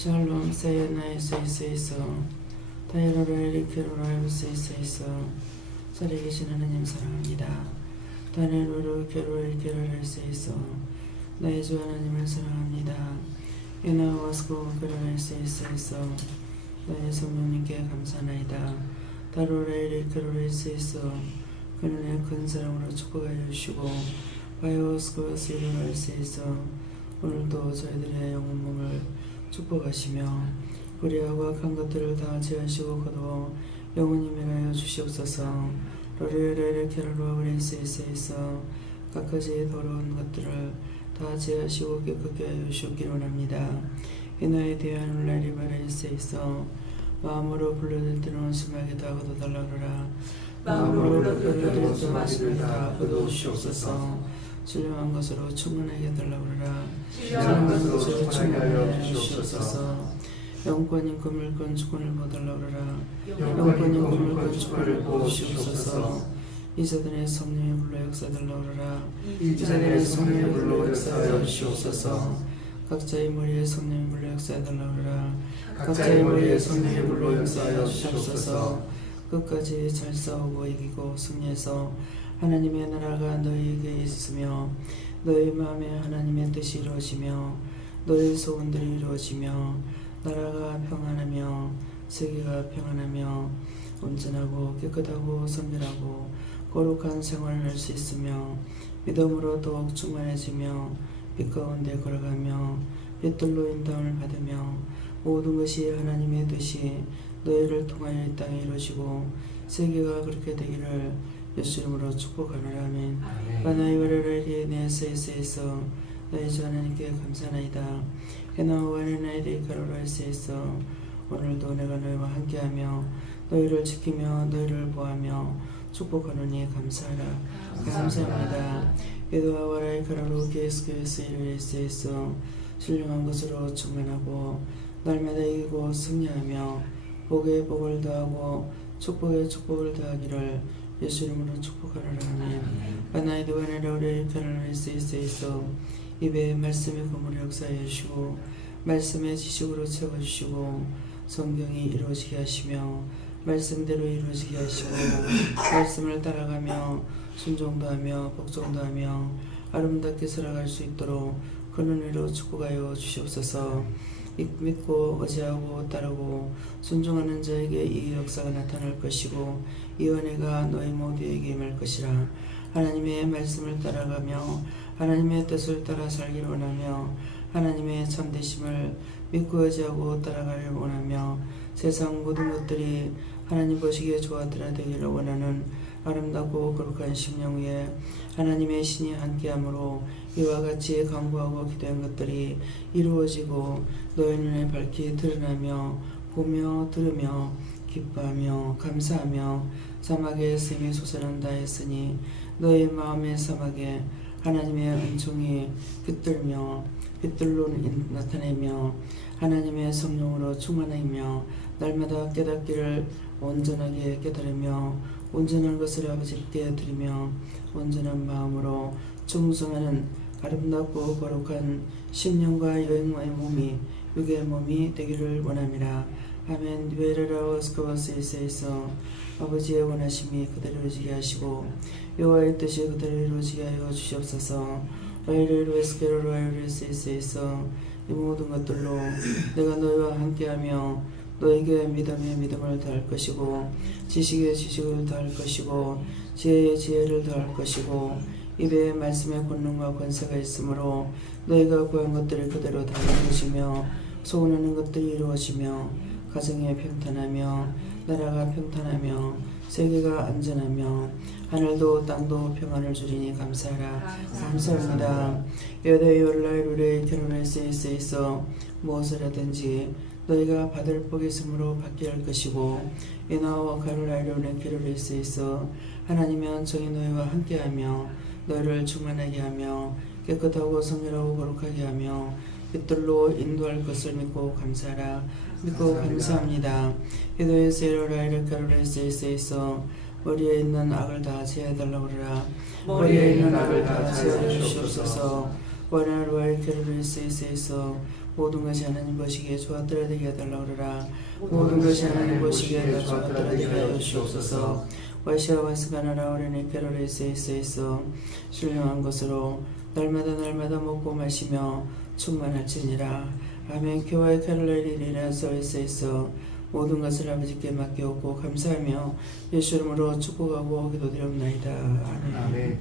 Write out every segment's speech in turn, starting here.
샬롬 세이나이 세이세이서 다이로라이 케로라이 세이세이서 살아계신 하나님 사랑합니다. 다네로로 케로라이 케로라이 세이서 나의 주 하나님을 사랑합니다. 이나와스코 케로라이 세이세이서 나의 성령님께 감사나이다. 다로라이 케로라이 세이서 그는 큰 사랑으로 축복하여 주시고 바이오스코 세이로라이 세이서 오늘도 저희들의 영혼 몸을 축복하시며 우리하고 악한 것들을 다 제하시고 거두어 영원히 멸하여 주시옵소서. 로레레레 케로로 그레이스에서 각가지 더러운 것들을 다 제하시고 깨끗게 하여 주시기를 원합니다. 이너에 대한 울라리 바레이스에서 마음으로 불러들 때는 심하게 다 거둬달라 그러라. 마음으로 불러들 때는 심하게 다 거둬 주시옵소서. 신령한 것으로 충만하게 해달라고 그러라. 신령한 것으로 충만하게 해주시옵소서. 영권인 금물권 주권을 보달라고 그러라. 영권인 금물권 주권을 보시옵소서. 이자들의 성령의 불러 역사달라고 그러라. 이자들의 성령의 불러 역사하여 주시옵소서. 각자의 머리에 성령의 불러 역사해달라고 그러라. 각자의 머리에 성령의 불러 역사하여 주시옵소서. 끝까지 잘 싸우고 이기고 승리해서 하나님의 나라가 너희에게 있으며 너희 마음에 하나님의 뜻이 이루어지며 너희 소원들이 이루어지며 나라가 평안하며 세계가 평안하며 온전하고 깨끗하고 선별하고 거룩한 생활을 할 수 있으며 믿음으로 더욱 충만해지며 빛 가운데 걸어가며 빛들로 인도함을 받으며 모든 것이 하나님의 뜻이 너희를 통하여 이 땅에 이루어지고 세계가 그렇게 되기를 예수 이름으로 축복하노라. 아멘. 바나이와라라리 네세에서 너희 주 하나님께 감사나이다. 해나와라나리 가로라에서 오늘도 내가 너희와 함께하며 너희를 지키며 너희를 보하며 축복하노니 감사하라. 감사합니다. 에도아와라이 가로로 게스케에서 이르에서 신령한 것으로 충만하고 날마다 이기고 승리하며 복에 복을 더하고 축복에 축복을 더하기를 예수 이름으로 축복하노라. 아멘. 바나이드 바나라우레 카나레스에서 입에 말씀의 그물을 역사해 주시고 말씀의 지식으로 채워주시고 성경이 이루어지게 하시며 말씀대로 이루어지게 하시고 말씀을 따라가며 순종도 하며 복종도 하며 아름답게 살아갈 수 있도록 큰 은혜로 축복하여 주시옵소서. 믿고 의지하고 따르고 순종하는 자에게 이 역사가 나타날 것이고 이 은혜가 너희 모두에게 임할 것이라. 하나님의 말씀을 따라가며 하나님의 뜻을 따라 살기를 원하며 하나님의 참되심을 믿고 의지하고 따라가기를 원하며 세상 모든 것들이 하나님 보시기에 좋아하더라 되기를 원하는 아름답고 거룩한 심령 위에 하나님의 신이 함께함으로 이와 같이 간구하고 기도한 것들이 이루어지고 너희 눈에 밝히 드러나며 보며 들으며 기뻐하며 감사하며 사막에 샘이 솟아난다 했으니 너희 마음의 사막에 하나님의 은총이 깃들며 빛들로 나타내며 하나님의 성령으로 충만하며 날마다 깨닫기를 온전하게 깨달으며 온전한 것을 아버지께 드리며 온전한 마음으로 충성하는 아름답고 거룩한 심령과 여행의 몸이 육의 몸이 되기를 원함이라. 아멘. 베레라오스코바스에서 아버지의 원하심이 그대로 이루어지게 하시고 여호와의 뜻이 그대로 이루어지게 하여 주시옵소서. 라이레르스케로라이레스에서 이 모든 것들로 내가 너희와 함께하며 너에게 믿음의 믿음을 더할 것이고 지식의 지식을 더할 것이고 지혜의 지혜를 더할 것이고 입에 말씀의 권능과 권세가 있으므로 너희가 구한 것들이 그대로 다 이루어지며 소원하는 것들이 이루어지며 가정이 평탄하며 나라가 평탄하며 세계가 안전하며 하늘도 땅도 평안을 주리니 감사하라. 감사합니다. 여대열라이루레 캐롤레스에서 무엇을 하든지 너희가 받을 복이 있으므로 받게 할 것이고 이나와 가로라이루레 캐롤레스에서 하나님의 은총이 너희와 함께하며 너희를 충만하게 하며 깨끗하고 성결하고 거룩하게 하며 빛들로 인도할 것을 믿고 감사하라. 믿고 감사합니다. 기도의 세로라이르 카로레스에서 머리에 있는 악을 다 제해달라고 그러라. 머리에 있는 악을 다 제해 주시옵소서. 원하루와의 캐롤레스에서 모든 것이 하나님 보시기에 좋았더라 되게 해달라 그러라. 모든 것이 하나님 보시기에 다 좋았더라 되게 하여 주옵소서. 와시아 와스가나라 오레네 케로레세 있어 신령한 것으로 날마다 먹고 마시며 충만할지니라. 아멘. 교화의 칼날이리라 서있어 모든 것을 아버지께 맡기옵고 감사하며 예수 이름으로 축복하고 기도드리옵나이다. 아멘. 아멘.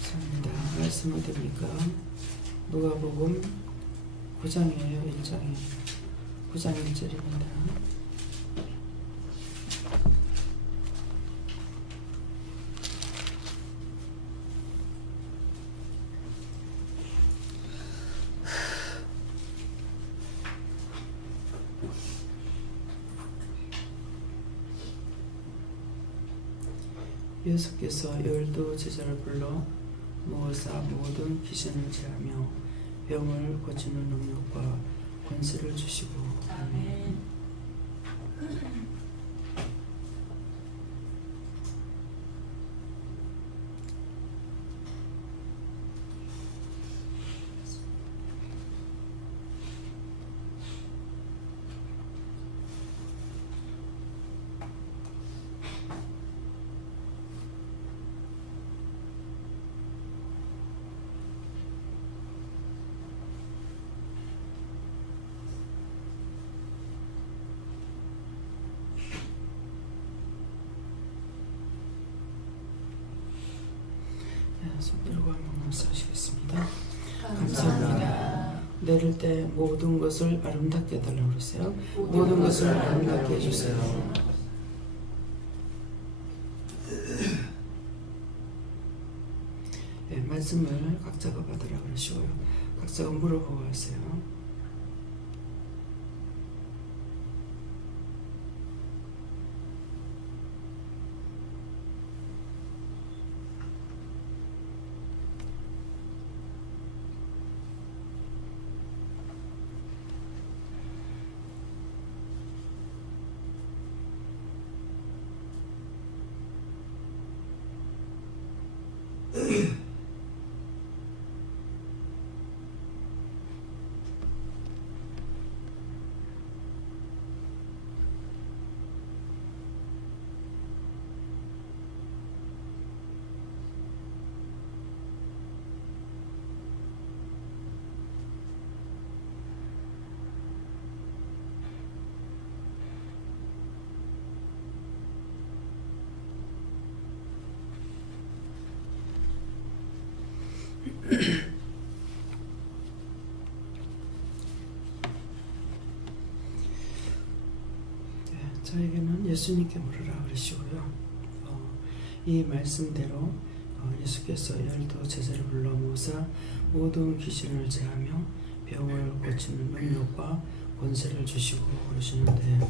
감사합니다. 말씀을 드립니까? 누가복음 9장이에요. 1장이 9장 1절입니다. 예수께서 12 제자를 불러 모으사 모든 귀신을 제하며 병을 고치는 능력과 권세를 주시고. 아멘. 손 들고 한번 감사하시겠습니다. 감사합니다. 내릴 때 모든 것을 아름답게 해달라고 그러세요. 모든 것을 아름답게 해주세요. 네, 말씀을 각자가 받으라 그러시고요. 각자가 물어보고 하세요. 저에게는 예수님께 물으라 그러시고요. 이 말씀대로 예수께서 12 제자를 불러 모으사 모든 귀신을 제하며 병을 고치는 능력과 권세를 주시고 그러시는데,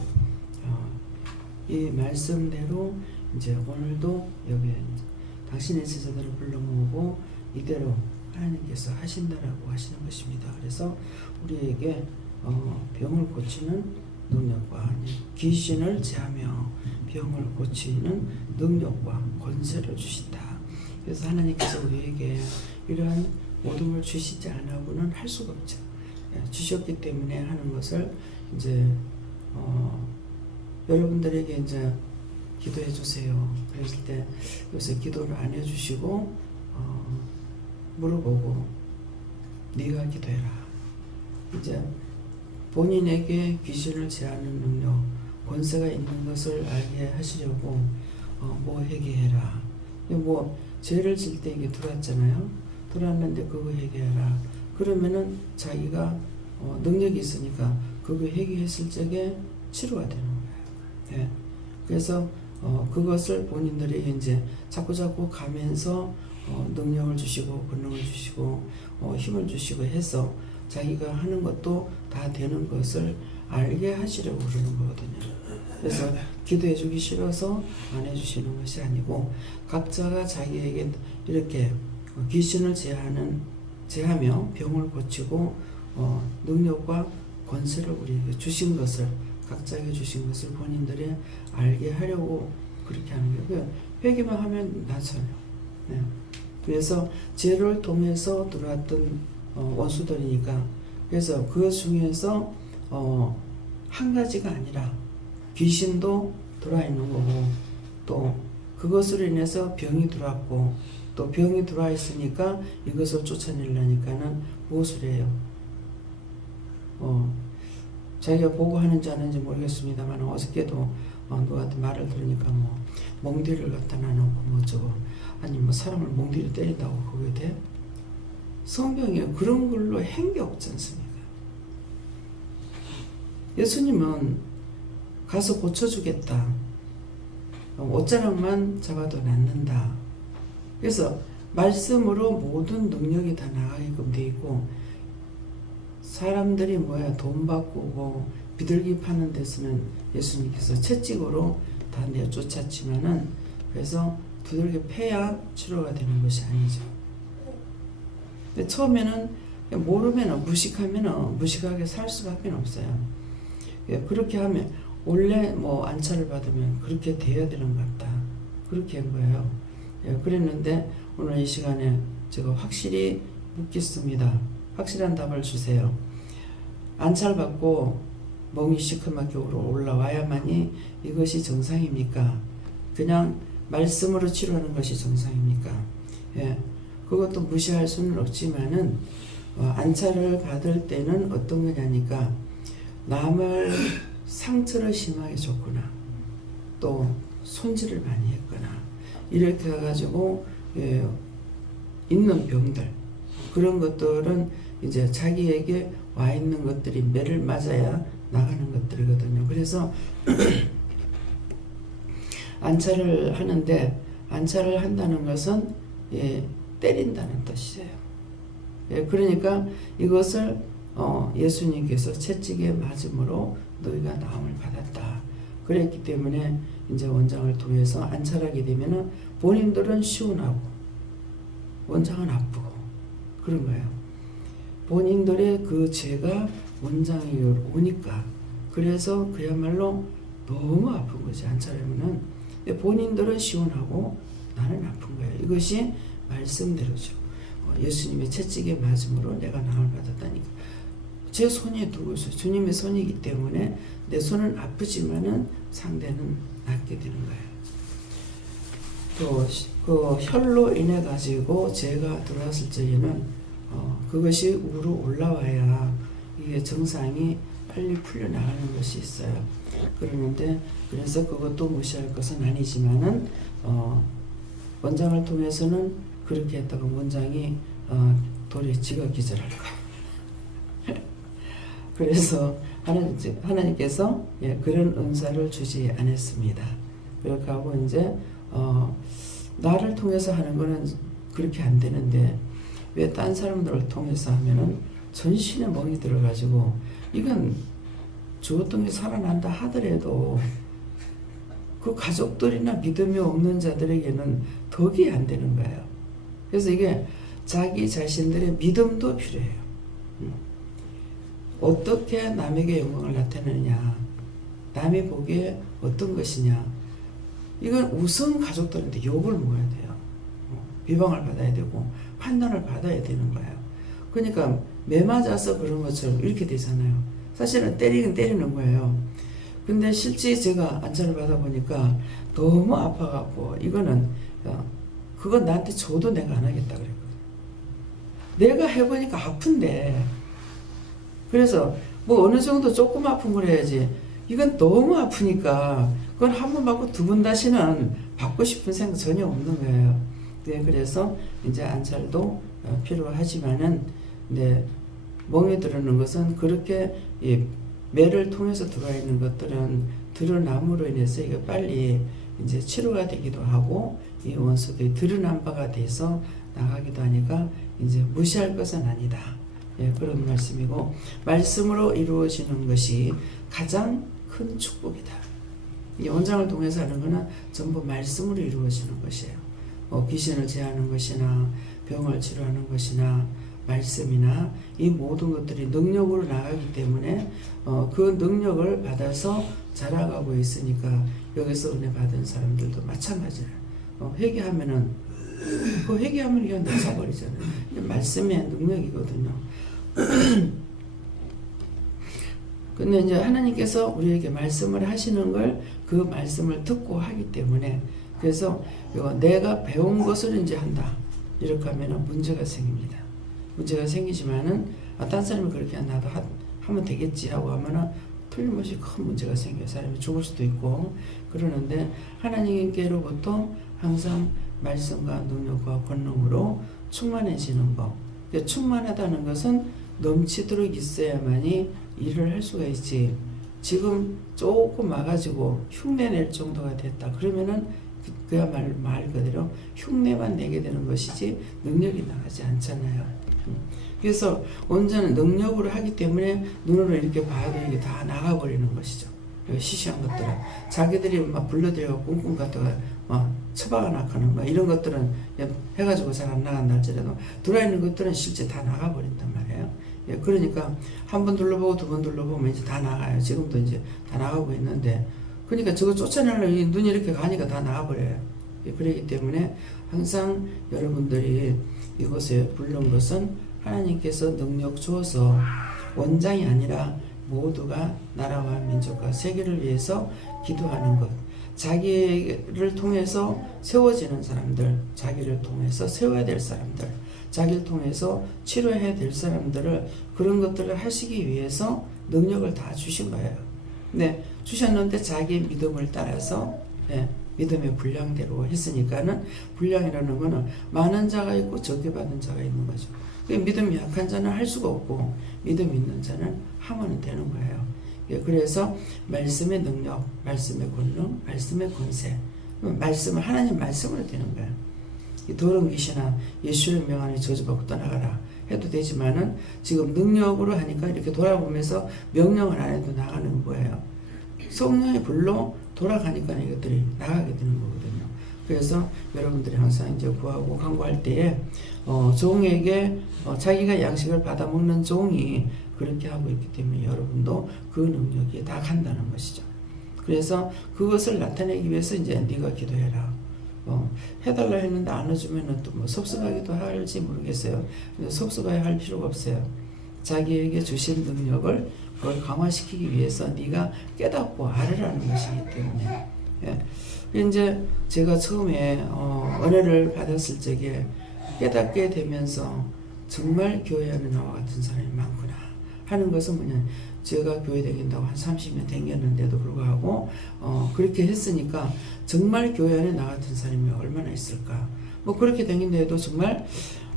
이 말씀대로 이제 오늘도 여기 당신의 제자들을 불러 모으고 이대로 하나님께서 하신다라고 하시는 것입니다. 그래서 우리에게 병을 고치는 능력과 귀신을 제하며 병을 고치는 능력과 권세를 주신다. 그래서 하나님께서 우리에게 이러한 모든 걸 주시지 않아고는 할 수가 없죠. 주셨기 때문에 하는 것을 이제 여러분들에게 이제 기도해 주세요. 그랬을 때 요새 기도를 안 해주시고 물어보고 네가 기도해라. 이제 본인에게 귀신을 제하는 능력, 권세가 있는 것을 알게 하시려고 뭐 회개해라. 뭐 죄를 질 때 이게 들어왔잖아요. 들어왔는데 그거 회개해라. 그러면은 자기가 능력이 있으니까 그거 회개했을 적에 치료가 되는 거예요. 예. 그래서 그것을 본인들이 이제 자꾸 가면서 능력을 주시고 권능을 주시고 힘을 주시고 해서 자기가 하는 것도 다 되는 것을 알게 하시려고 그러는 거거든요. 그래서 기도해 주기 싫어서 안 해주시는 것이 아니고 각자가 자기에게 이렇게 귀신을 제하며 병을 고치고 능력과 권세를 우리에게 주신 것을, 각자에게 주신 것을 본인들이 알게 하려고 그렇게 하는 거예요. 회개만 하면 나서요. 네. 그래서 죄를 통해서 들어왔던 원수들이니까. 그래서 그 중에서 한 가지가 아니라 귀신도 들어와 있는 거고, 또 그것으로 인해서 병이 들어왔고, 또 병이 들어와 있으니까 이것을 쫓아내려니까는 무엇을 해요? 자기가 보고 하는지 안 하는지 모르겠습니다만 어저께도 누구한테 말을 들으니까 뭐 멍디를 갖다 놔놓고 뭐 저거 아니 뭐 사람을 멍디를 때린다고 그게 돼? 성경에 그런 걸로 한 게 없지 않습니까? 예수님은 가서 고쳐주겠다. 옷자락만 잡아도 낫는다. 그래서 말씀으로 모든 능력이 다 나가게끔 돼 있고, 사람들이 돈 바꾸고 비둘기 파는 데서는 예수님께서 채찍으로 다 내쫓았지만은, 그래서 두들겨 패야 치료가 되는 것이 아니죠. 근데 처음에는 모르면 무식하면 무식하게 살 수밖에 없어요. 그렇게 하면 원래 안차를 받으면 그렇게 돼야 되는 것 같다. 그렇게 한 거예요. 그랬는데 오늘 이 시간에 제가 확실히 묻겠습니다. 확실한 답을 주세요. 안차를 받고 멍이 시커멓게 올라와야만이 이것이 정상입니까? 그냥 말씀으로 치료하는 것이 정상입니까? 그것도 무시할 수는 없지만은 안차를 받을 때는 어떤 거냐니까, 남을 상처를 심하게 줬거나 또 손질을 많이 했거나 이렇게 해가지고 있는 병들, 그런 것들은 이제 자기에게 와 있는 것들이 매를 맞아야 나가는 것들이거든요. 그래서 안차를 하는데, 안차를 한다는 것은 때린다는 뜻이에요. 그러니까 이것을 예수님께서 채찍에 맞음으로 너희가 나음을 받았다. 그랬기 때문에 이제 원장을 통해서 안차하게 되면은 본인들은 시원하고 원장은 아프고 그런 거예요. 본인들의 그 죄가 원장에 오니까, 그래서 그야말로 너무 아픈 거지. 안차하면은 본인들은 시원하고 나는 아픈 거예요. 이것이 말씀대로죠. 예수님의 채찍에 맞음으로 내가 나음을 받았다니까. 제 손이 누구죠? 주님의 손이기 때문에 내 손은 아프지만은 상대는 낫게 되는 거예요. 또 그 혈로 인해 가지고 죄가 들어왔을 적에는 그것이 우로 올라와야 이게 정상이 빨리 풀려나가는 것이 있어요. 그러는데, 그래서 그것도 무시할 것은 아니지만은 원장을 통해서는 그렇게 했다가 원장이 돌에 지가 기절할까. 그래서 하나님께서 그런 은사를 주지 않았습니다. 그렇게 하고 이제 나를 통해서 하는 거는 그렇게 안 되는데, 왜 딴 사람들을 통해서 하면은 전신에 멍이 들어가지고, 이건 죽었던 게 살아난다 하더라도 그 가족들이나 믿음이 없는 자들에게는 덕이 안 되는 거예요. 그래서 이게 자기 자신들의 믿음도 필요해요. 어떻게 남에게 영광을 나타내느냐, 남이 보기에 어떤 것이냐, 이건 우선 가족들한테 욕을 먹어야 돼요. 비방을 받아야 되고 판단을 받아야 되는 거예요. 그러니까 매 맞아서 그런 것처럼 이렇게 되잖아요. 사실은 때리긴 때리는 거예요. 근데 실제 제가 안차를 받아보니까 너무 아파갖고, 이거는 그건 나한테 줘도 내가 안 하겠다 그랬거든. 내가 해보니까 아픈데, 그래서 어느 정도 조금 아픈 걸 해야지, 이건 너무 아프니까 그건 한 번 받고 두 번 다시는 받고 싶은 생각 전혀 없는 거예요. 그래서 이제 안찰도 필요하지만은, 멍에 들어오는 것은 그렇게 매를 통해서 들어와 있는 것들은 드러남으로 인해서 이게 빨리 이제 치료가 되기도 하고, 이 원수들이 드러난 바가 돼서 나가기도 하니까 이제 무시할 것은 아니다. 그런 말씀이고, 말씀으로 이루어지는 것이 가장 큰 축복이다. 이 원장을 통해서 하는 것은 전부 말씀으로 이루어지는 것이에요. 귀신을 제하는 것이나 병을 치료하는 것이나 말씀이나 이 모든 것들이 능력으로 나가기 때문에 그 능력을 받아서 자라가고 있으니까, 여기서 은혜 받은 사람들도 마찬가지예요. 회개하면은 그 회개하면 그냥 나가버리잖아요. 말씀의 능력이거든요. 근데 이제 하나님께서 우리에게 말씀을 하시는 걸 그 말씀을 듣고 하기 때문에 그래서 내가 배운 것을 이제 한다. 이렇게 하면은 문제가 생깁니다. 문제가 생기지만은 딴 사람이 그렇게 나도 하면 되겠지 하고 하면은 틀림없이 큰 문제가 생겨요. 사람이 죽을 수도 있고 그러는데 하나님께로부터 항상 말씀과 능력과 권능으로 충만해지는 것. 충만하다는 것은 넘치도록 있어야만이 일을 할 수가 있지. 지금 조금 와가지고 흉내낼 정도가 됐다. 그러면은 그야말로 말 그대로 흉내만 내게 되는 것이지 능력이 나가지 않잖아요. 그래서 온전한 능력으로 하기 때문에 눈으로 이렇게 봐도 이게 다 나가버리는 것이죠. 시시한 것들은 자기들이 막 불러들여 꿍꿍 갖다가 처박아 나가는 거 이런 것들은 해가지고 잘 안 나간다 할지라도 들어있는 것들은 실제 다 나가버린단 말이에요. 그러니까 한 번 둘러보고 두 번 둘러보면 이제 다 나가요. 지금도 이제 다 나가고 있는데 그러니까 저거 쫓아내려고 눈이 이렇게 가니까 다 나가버려요. 그렇기 때문에 항상 여러분들이 이곳에 부른 것은 하나님께서 능력 주어서 원장이 아니라 모두가 나라와 민족과 세계를 위해서 기도하는 것. 자기를 통해서 세워지는 사람들, 자기를 통해서 세워야 될 사람들, 자기를 통해서 치료해야 될 사람들을 그런 것들을 하시기 위해서 능력을 다 주신 거예요. 네, 주셨는데 자기의 믿음을 따라서 믿음의 분량대로 했으니까는 분량이라는 거는 많은 자가 있고 적게 받은 자가 있는 거죠. 믿음이 약한 자는 할 수가 없고 믿음 있는 자는 하면 되는 거예요. 그래서 말씀의 능력, 말씀의 권능, 말씀의 권세, 말씀을 하나님 말씀으로 되는 거예요. 이 더러운 귀신아 예수를 명하니 저주받고 떠나가라 해도 되지만은 지금 능력으로 하니까 이렇게 돌아보면서 명령을 안 해도 나가는 거예요. 성령의 불로 돌아가니까 이것들이 나가게 되는 거거든요. 그래서 여러분들이 항상 이제 구하고 간구할 때에 종에게 자기가 양식을 받아 먹는 종이 그렇게 하고 있기 때문에 여러분도 그 능력이 다 간다는 것이죠. 그래서 그것을 나타내기 위해서 이제 네가 기도해라. 해달라 했는데 안 해주면은 또 뭐 섭섭하기도 할지 모르겠어요. 섭섭해야 할 필요가 없어요. 자기에게 주신 능력을 그걸 강화시키기 위해서 네가 깨닫고 알으라는 것이기 때문에 이제 제가 처음에 은혜를 받았을 적에 깨닫게 되면서 정말 교회 안에 나와 같은 사람이 많구나 하는 것은 뭐냐, 제가 교회 다닌다고 한 30년 다녔는데도 불구하고 그렇게 했으니까 정말 교회 안에 나 같은 사람이 얼마나 있을까. 뭐 그렇게 다닌데도 정말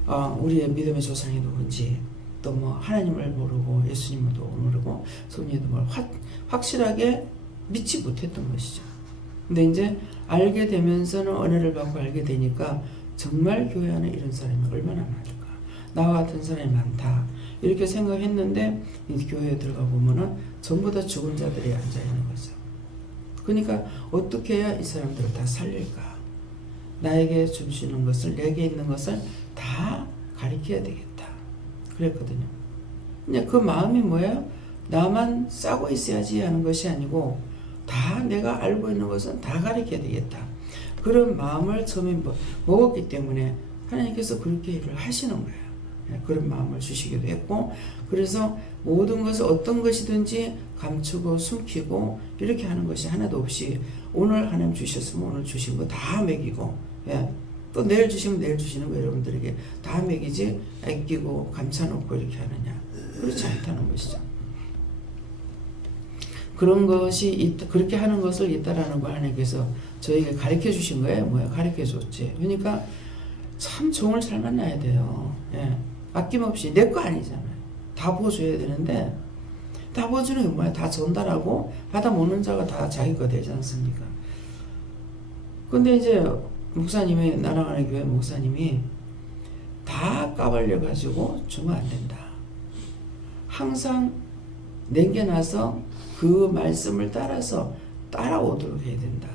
우리의 믿음의 조상이 누군지 또 뭐 하나님을 모르고 예수님도 모르고 성령도 모르고 확실하게 믿지 못했던 것이죠. 근데 이제 알게 되면서는 은혜를 받고 알게 되니까 정말 교회 안에 이런 사람이 얼마나 많을까. 나와 같은 사람이 많다. 이렇게 생각했는데 이 교회에 들어가 보면은 전부 다 죽은 자들이 앉아 있는 거죠. 그러니까 어떻게 해야 이 사람들을 다 살릴까? 나에게 주시는 것을, 내게 있는 것을 다 가르쳐야 되겠다. 그랬거든요. 근데 그 마음이 뭐예요? 나만 싸고 있어야지 하는 것이 아니고 다 내가 알고 있는 것은 다 가르쳐야 되겠다. 그런 마음을 처음에 먹었기 때문에 하나님께서 그렇게 일을 하시는 거예요. 그런 마음을 주시기도 했고, 그래서 모든 것을 어떤 것이든지 감추고 숨기고 이렇게 하는 것이 하나도 없이 오늘 하나님 주셨으면 오늘 주신 거 다 먹이고, 또 내일 주시면 내일 주시는 거 여러분들에게 다 먹이지 아끼고 감춰놓고 이렇게 하느냐. 그렇지 않다는 것이죠. 그런 것이 그렇게 하는 것을 있다라는 걸 하나님께서 저에게 가르쳐 주신 거예요. 뭐야? 가르쳐 줬지. 그러니까 참 종을 잘 만나야 돼요. 아낌없이 내 거 아니잖아요. 다 보여줘야 되는데 다 보여주는 게 뭐야? 다 전달하고 받아 먹는 자가 다 자기 거 되지 않습니까? 근데 이제 목사님이 나라가는 교회 목사님이 다 까발려 가지고 주면 안 된다. 항상 남겨놔서 그 말씀을 따라서 따라오도록 해야 된다.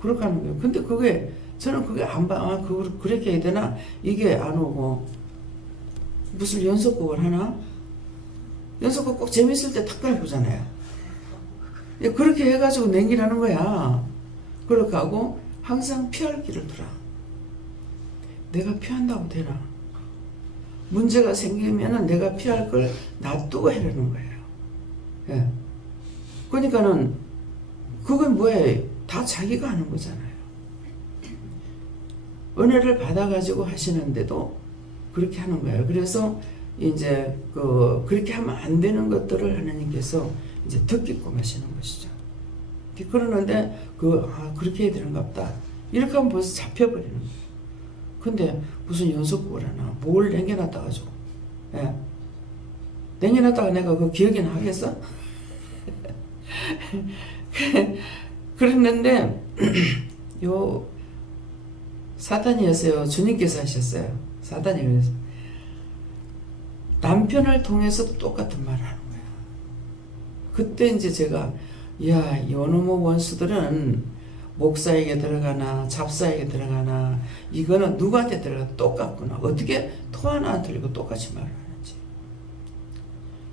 그렇게 하는 거예요. 근데 그게 저는 그게 안 봐. 그렇게 해야 되나? 이게 안 오고 무슨 연속곡을 하나? 연속곡 꼭 재밌을 때 탁 깔보잖아요. 그렇게 해가지고 냉기라는 거야. 그렇게 하고 항상 피할 길을 두라. 내가 피한다고 되나? 문제가 생기면은 내가 피할 걸 놔두고 하려는 거예요. 예. 그러니까는 그건 뭐예요? 다 자기가 하는 거잖아요. 은혜를 받아가지고 하시는데도 그렇게 하는 거예요. 그래서 이제 그렇게 하면 안 되는 것들을 하나님께서 이제 듣기끔 하시는 것이죠. 그러는데 그렇게 해야 되는가 보다. 이렇게 하면 벌써 잡혀버리는 거예요. 근데 무슨 연속국을 하나 뭘 남겨놨다 가지고, 예. 남겨놨다가 내가 그 기억이나 하겠어? 그랬는데 요 사단이었어요. 주님께서 하셨어요. 사단이 그래서 남편을 통해서 똑같은 말을 하는 거야. 그때 이제 제가 야, 요놈의 원수들은 목사에게 들어가나 잡사에게 들어가나 이거는 누구한테 들어가 똑같구나. 어떻게 토 하나 안 틀리고 똑같이 말을 하는지.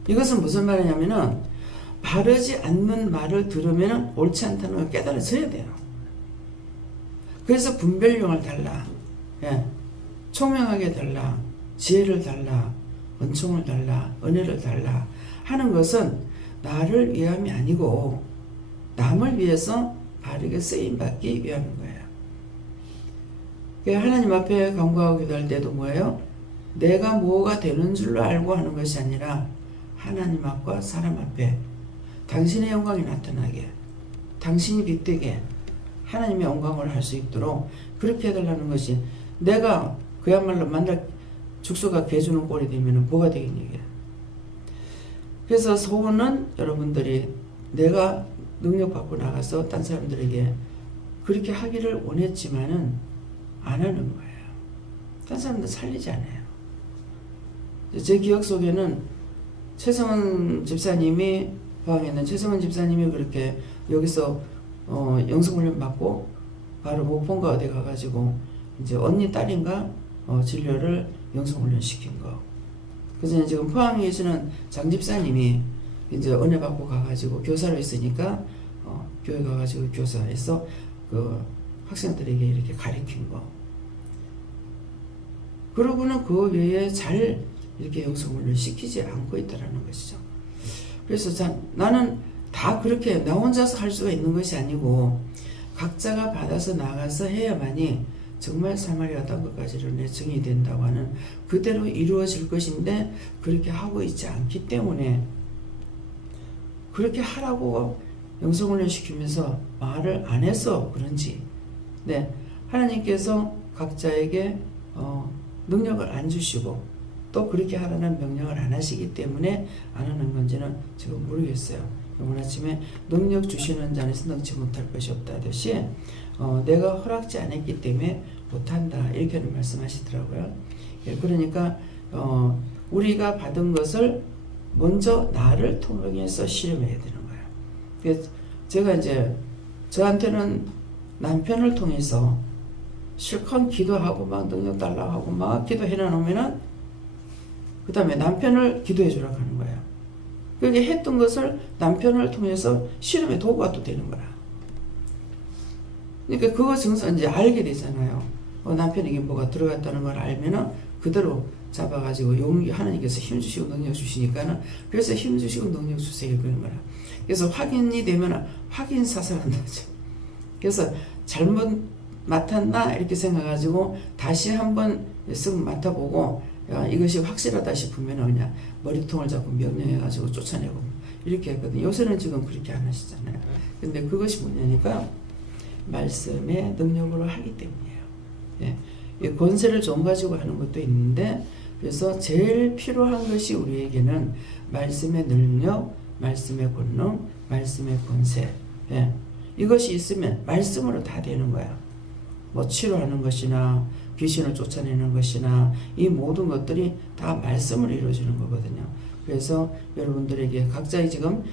이것은 무슨 말이냐면은 바르지 않는 말을 들으면 옳지 않다는 걸 깨달아져야 돼요. 그래서 분별력을 달라. 예. 총명하게 달라. 지혜를 달라. 은총을 달라. 은혜를 달라. 하는 것은 나를 위함이 아니고 남을 위해서 바르게 쓰임받기 위함인 거예요. 하나님 앞에 간구하고 기도할 때도 뭐예요? 내가 뭐가 되는 줄로 알고 하는 것이 아니라 하나님 앞과 사람 앞에 당신의 영광이 나타나게, 당신이 빛되게 하나님의 영광을 할 수 있도록 그렇게 해달라는 것이, 내가 그야말로 만날 죽수가 개주는 꼴이 되면 뭐가 되겠냐. 그래서 소원은 여러분들이 내가 능력받고 나가서 딴 사람들에게 그렇게 하기를 원했지만은 안 하는 거예요. 딴 사람들 살리지 않아요. 제 기억 속에는 최성원 집사님이 포항에는 최성원 집사님이 그렇게 여기서 영성훈련 받고 바로 목포인가 어디 가가지고 이제 언니 딸인가 진료를 영성훈련 시킨 거. 그래서 지금 포항에 계시는 장 집사님이 이제 은혜 받고 가가지고 교사로 있으니까 교회 가가지고 교사해서 그 학생들에게 이렇게 가르친 거. 그러고는 그 외에 잘 이렇게 영성훈련 시키지 않고 있다라는 것이죠. 그래서 나는 다 그렇게 나 혼자서 할 수가 있는 것이 아니고 각자가 받아서 나가서 해야만이 정말 사마리아 땅끝까지를 내 증이 된다고 하는 그대로 이루어질 것인데 그렇게 하고 있지 않기 때문에 그렇게 하라고 영성훈련 시키면서 말을 안 해서 그런지, 네, 하나님께서 각자에게 능력을 안 주시고 또 그렇게 하라는 명령을 안 하시기 때문에 안 하는 건지는 지금 모르겠어요. 오늘 아침에 능력 주시는 자에서 능치 못할 것이 없다 하듯이 내가 허락지 않았기 때문에 못한다 이렇게 말씀하시더라고요. 예, 그러니까 우리가 받은 것을 먼저 나를 통해서 실험해야 되는 거예요. 그래서 제가 이제 저한테는 남편을 통해서 실컷 기도하고 막 능력 달라고 하고 막 기도해 놓으면은 그 다음에 남편을 기도해 주라고 하는 거예요. 그렇게 했던 것을 남편을 통해서 실험의 도구가 또 되는 거라. 그러니까 그거 증서 이제 알게 되잖아요. 남편에게 뭐가 들어갔다는 걸 알면은 그대로 잡아가지고 하나님께서 힘 주시고 능력 주시니까는 그래서 힘 주시고 능력 주세요 그런 거라. 그래서 확인이 되면 확인 사살한다죠. 그래서 잘못 맡았나 이렇게 생각가지고 다시 한번 쓱 맡아보고 이것이 확실하다 싶으면 그냥 머리통을 잡고 명령해가지고 쫓아내고 이렇게 했거든요. 요새는 지금 그렇게 안 하시잖아요. 근데 그것이 뭐냐니까 말씀의 능력으로 하기 때문이에요. 예. 권세를 좀 가지고 하는 것도 있는데 그래서 제일 필요한 것이 우리에게는 말씀의 능력, 말씀의 권능, 말씀의 권세. 예. 이것이 있으면 말씀으로 다 되는 거야. 뭐 치료하는 것이나 귀신을 쫓아내는 것이나 이 모든 것들이 다 말씀으로 이루어지는 거거든요. 그래서 여러분들에게 각자의 지금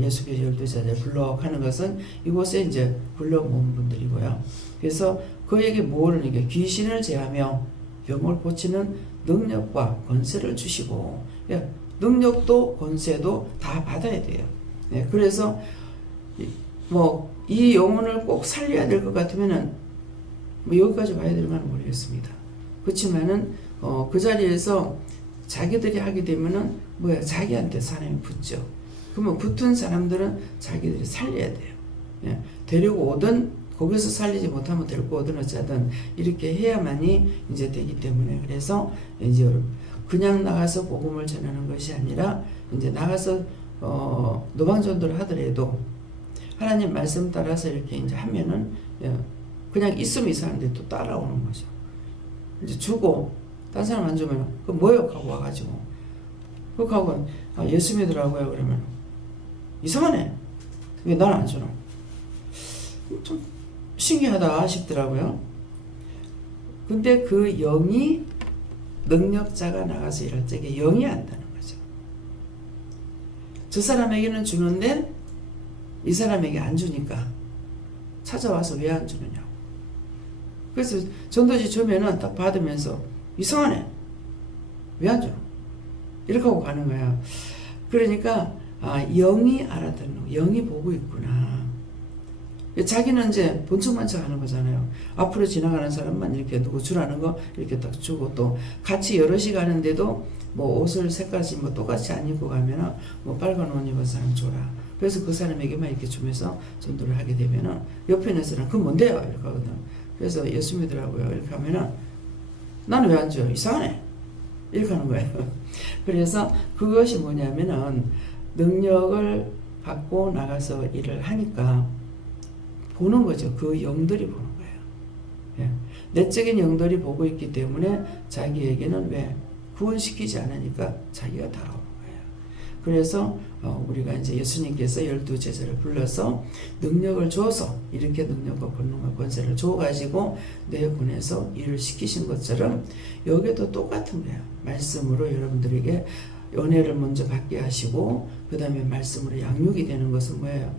예수께서 12제자를 불러 하는 것은 이곳에 이제 불러 모은 분들이고요. 그래서 그에게 뭐를 이게 귀신을 제하며 병을 고치는 능력과 권세를 주시고 능력도 권세도 다 받아야 돼요. 네, 그래서 뭐 이 영혼을 꼭 살려야 될 것 같으면은 뭐 여기까지 와야 될만 모르겠습니다. 그렇지만은 그 자리에서 자기들이 하게 되면은 뭐야, 자기한테 사람이 붙죠. 그러면 붙은 사람들은 자기들이 살려야 돼요. 예. 데리고 오든 거기서 살리지 못하면 데리고 오든 어쩌든 이렇게 해야만이 이제 되기 때문에, 그래서 이제 그냥 나가서 복음을 전하는 것이 아니라 이제 나가서 노방전도를 하더라도 하나님 말씀 따라서 이렇게 이제 하면은 그냥 있으면 이상한데 또 따라오는 거죠. 이제 주고 딴 사람 안 주면 그 뭐요? 하고 와가지고 그렇게 하고 예수 믿으라고요. 그러면 이상하네. 왜 나는 안 주노? 좀 신기하다 싶더라고요. 근데 그 영이, 능력자가 나가서 일할 적에 영이 안다는 거죠. 저 사람에게는 주는데 이 사람에게 안 주니까 찾아와서 왜 안 주느냐고. 그래서 전도지 주면은 딱 받으면서 이상하네. 왜 안 주노? 이렇게 하고 가는 거야. 그러니까 영이 알아듣는 거, 영이 보고 있구나. 자기는 이제 본청만 하는 거잖아요. 앞으로 지나가는 사람만 이렇게 누구 주라는 거 이렇게 딱 주고, 또 같이 여럿이 가는데도 뭐 옷을 색깔이 뭐 똑같이 안 입고 가면은 뭐 빨간 옷 입은 사람 줘라. 그래서 그 사람에게만 이렇게 주면서 전도를 하게 되면은 옆에 있는 사람 그건 뭔데요? 이렇게 하거든. 그래서 예수 믿으라고요. 이렇게 하면은 나는 왜 안 줘? 이상하네. 이렇게 하는 거예요. 그래서 그것이 뭐냐면은 능력을 받고 나가서 일을 하니까 보는 거죠. 그 영들이 보는 거예요. 예. 내적인 영들이 보고 있기 때문에 자기에게는 왜 구원시키지 않으니까 자기가 다가오는 거예요. 그래서 우리가 이제 예수님께서 12제자를 불러서 능력을 줘서 이렇게 능력과 권능과 권세를 줘가지고 내보내서 일을 시키신 것처럼 여기도 똑같은 거예요. 말씀으로 여러분들에게 은혜를 먼저 받게 하시고 그 다음에 말씀으로 양육이 되는 것은 뭐예요?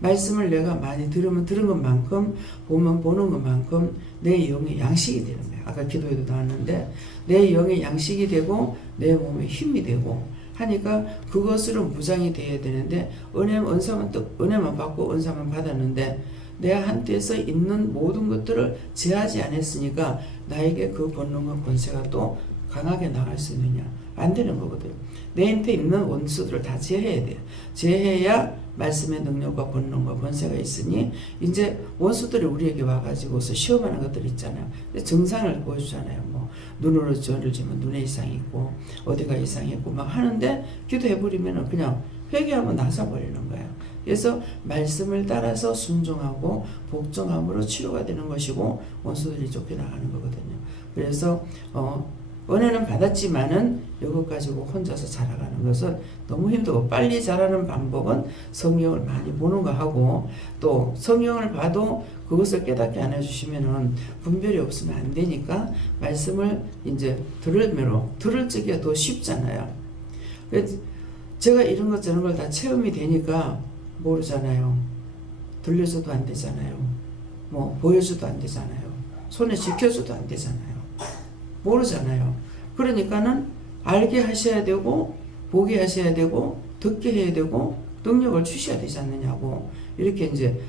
말씀을 내가 많이 들으면 들은 것만큼, 보면 보는 것만큼 내 영의 양식이 되는 거예요. 아까 기도에도 나왔는데 내 영의 양식이 되고 내 몸에 힘이 되고 하니까 그것으로 무장이 되어야 되는데, 은혜만 받고 은사만 받았는데 내 한때에서 있는 모든 것들을 제하지 않았으니까 나에게 그 권능과 권세가 또 강하게 나갈 수 있느냐? 안 되는 거거든요. 내한테 있는 원수들을 다 제해야 돼요. 제해야 말씀의 능력과 권능과 권세가 있으니 이제 원수들이 우리에게 와가지고서 시험하는 것들 있잖아요. 증상을 보여주잖아요. 뭐 눈으로 죄를 지면 눈에 이상이 있고 어디가 이상이 있고 막 하는데 기도해버리면 그냥 회개하면 나서버리는 거예요. 그래서 말씀을 따라서 순종하고 복종함으로 치료가 되는 것이고 원수들이 쫓겨나가는 거거든요. 그래서 은혜는 받았지만은 이것 가지고 혼자서 자라가는 것은 너무 힘들고, 빨리 자라는 방법은 성경을 많이 보는 거 하고, 또 성경을 봐도 그것을 깨닫게 안 해주시면은 분별이 없으면 안 되니까 말씀을 이제 들을 적에 더 쉽잖아요. 제가 이런 것 저런 걸 다 체험이 되니까 모르잖아요. 들려줘도 안 되잖아요. 뭐 보여줘도 안 되잖아요. 손에 지켜줘도 안 되잖아요. 모르잖아요. 그러니까는 알게 하셔야 되고 보게 하셔야 되고 듣게 해야 되고 능력을 주셔야 되지 않느냐고. 이렇게 이제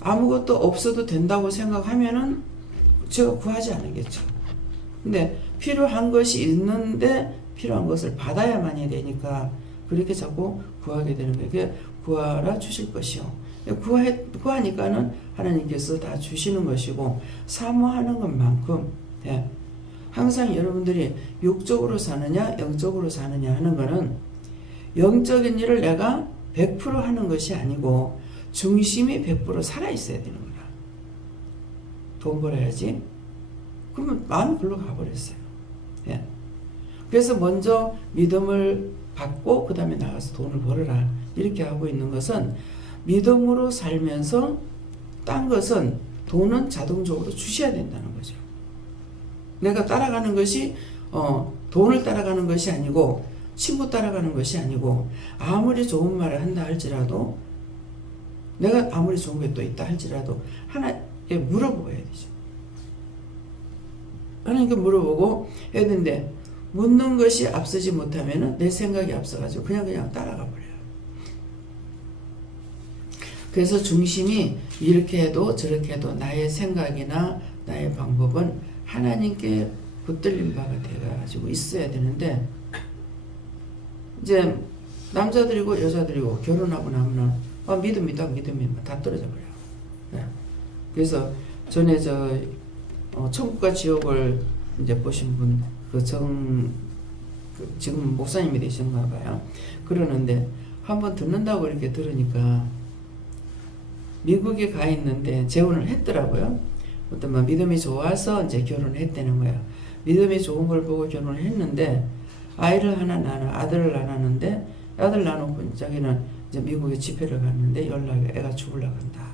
아무것도 없어도 된다고 생각하면은 제가 구하지 않겠죠. 근데 필요한 것이 있는데 필요한 것을 받아야만이 되니까 그렇게 자꾸 구하게 되는 거예요. 그게 구하라 주실 것이요. 구하니까는 하나님께서 다 주시는 것이고, 사모하는 것만큼, 예. 항상 여러분들이 육적으로 사느냐 영적으로 사느냐 하는 거는 영적인 일을 내가 100% 하는 것이 아니고 중심이 100% 살아있어야 되는 거야. 돈 벌어야지. 그러면 마음이 글로 가버렸어요. 예. 그래서 먼저 믿음을 받고 그 다음에 나가서 돈을 벌어라. 이렇게 하고 있는 것은 믿음으로 살면서 딴 것은 돈은 자동적으로 주셔야 된다는 거죠. 내가 따라가는 것이 돈을 따라가는 것이 아니고 친구 따라가는 것이 아니고, 아무리 좋은 말을 한다 할지라도, 내가 아무리 좋은 게 또 있다 할지라도 하나님께 물어보아야 되죠. 하나님께 물어보고 해야 되는데, 묻는 것이 앞서지 못하면 내 생각이 앞서가지고 그냥 따라가 버려요. 그래서 중심이 이렇게 해도 저렇게 해도 나의 생각이나 나의 방법은 하나님께 붙들린 바가 돼가지고 있어야 되는데, 이제 남자들이고 여자들이고 결혼하고 나면 믿음이 다 떨어져 버려요. 네. 그래서 전에 천국과 지옥을 이제 보신 분, 지금 목사님이 되셨나 봐요. 그러는데 한번 듣는다고 이렇게 들으니까 미국에 가 있는데 재혼을 했더라고요. 어떤 믿음이 좋아서 이제 결혼을 했다는 거예요. 믿음이 좋은 걸 보고 결혼을 했는데 아이를 하나 아들을 낳았는데 아들 낳아놓고 자기는 이제 미국에 집회를 갔는데 연락이 애가 죽으려고 한다.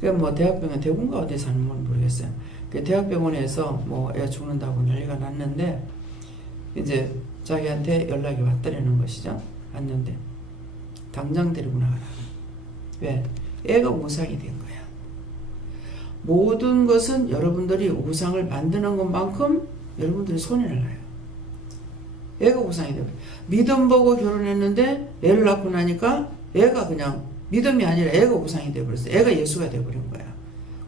그러니까 대학병원 대구인가 어디 사는 건 모르겠어요. 그 대학병원에서 애 죽는다고 난리가 났는데 이제 자기한테 연락이 왔더라는 것이죠. 왔는데 당장 데리고 나가라. 왜? 애가 우상이 된 거야. 모든 것은 여러분들이 우상을 만드는 것만큼 여러분들이 손해를 봐요. 애가 우상이 되고, 믿음 보고 결혼했는데 애를 낳고 나니까 애가 그냥 믿음이 아니라 애가 우상이 되어버렸어. 애가 예수가 되어버린 거야.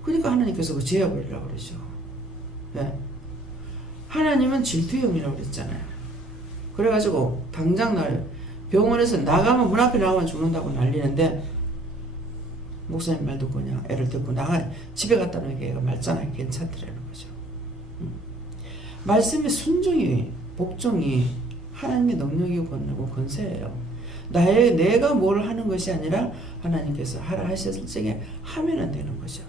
그러니까 하나님께서 그 제어버리라고 그러죠. 네. 하나님은 질투형이라고 그랬잖아요. 그래가지고 당장 병원에서 나가면 문 앞에 나가면 죽는다고 난리는데 목사님 말 듣고 그냥 애를 듣고 집에 갔다 오니까 애가 말잖아요. 괜찮더라는 거죠. 말씀의 순종이, 복종이 하나님의 능력이고 권세예요. 내가 뭘 하는 것이 아니라 하나님께서 하라 하셨을 적에 하면은 되는 거죠.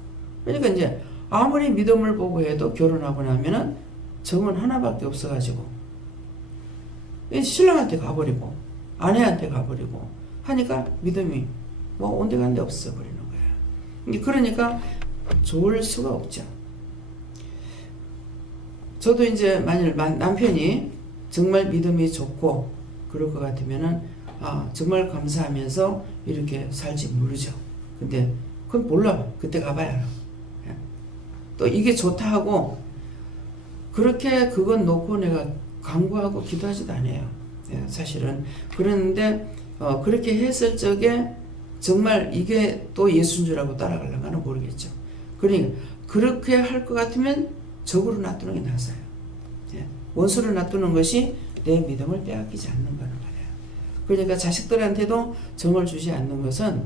그러니까 이제 아무리 믿음을 보고 해도 결혼하고 나면은 정은 하나밖에 없어가지고 신랑한테 가버리고 아내한테 가버리고 하니까 믿음이 온데간데 없어 버리는 거야. 그러니까 좋을 수가 없죠. 저도 이제 만일 남편이 정말 믿음이 좋고 그럴 것 같으면은 정말 감사하면서 이렇게 살지 모르죠. 근데 그건 몰라. 그때 가봐야 알아. 또 이게 좋다 하고 그렇게 그건 놓고 내가 간구하고 기도하지도 않아요. 사실은. 그런데 그렇게 했을 적에 정말 이게 또 예수인 줄 알고 따라가려면 모르겠죠. 그러니까 그렇게 할 것 같으면 적으로 놔두는 게 낫어요. 원수를 놔두는 것이 내 믿음을 빼앗기지 않는 거는 말이에요. 그러니까 자식들한테도 정을 주지 않는 것은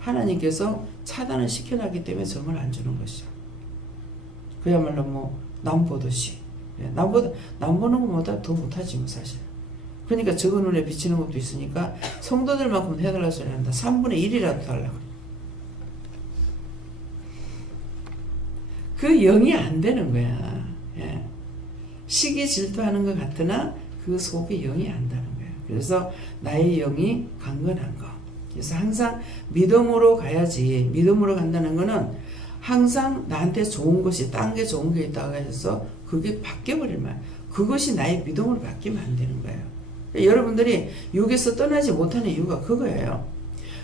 하나님께서 차단을 시켜놨기 때문에 정을 안 주는 것이죠. 그야말로 남 보듯이. 남 보는 것보다 더 못하지 사실. 그러니까 적은 눈에 비치는 것도 있으니까 성도들만큼 해달라고 소리 한다. 3분의 1이라도 달라고. 그 영이 안 되는 거야. 시기 질투하는 것 같으나 그 속에 영이 안다는 거예요. 그래서 나의 영이 강건한 거. 그래서 항상 믿음으로 가야지. 믿음으로 간다는 거는 항상 나한테 좋은 것이 딴 게 좋은 게 있다고 해서 그게 바뀌어버리면 그것이 나의 믿음으로 바뀌면 안 되는 거예요. 여러분들이 육에서 떠나지 못하는 이유가 그거예요.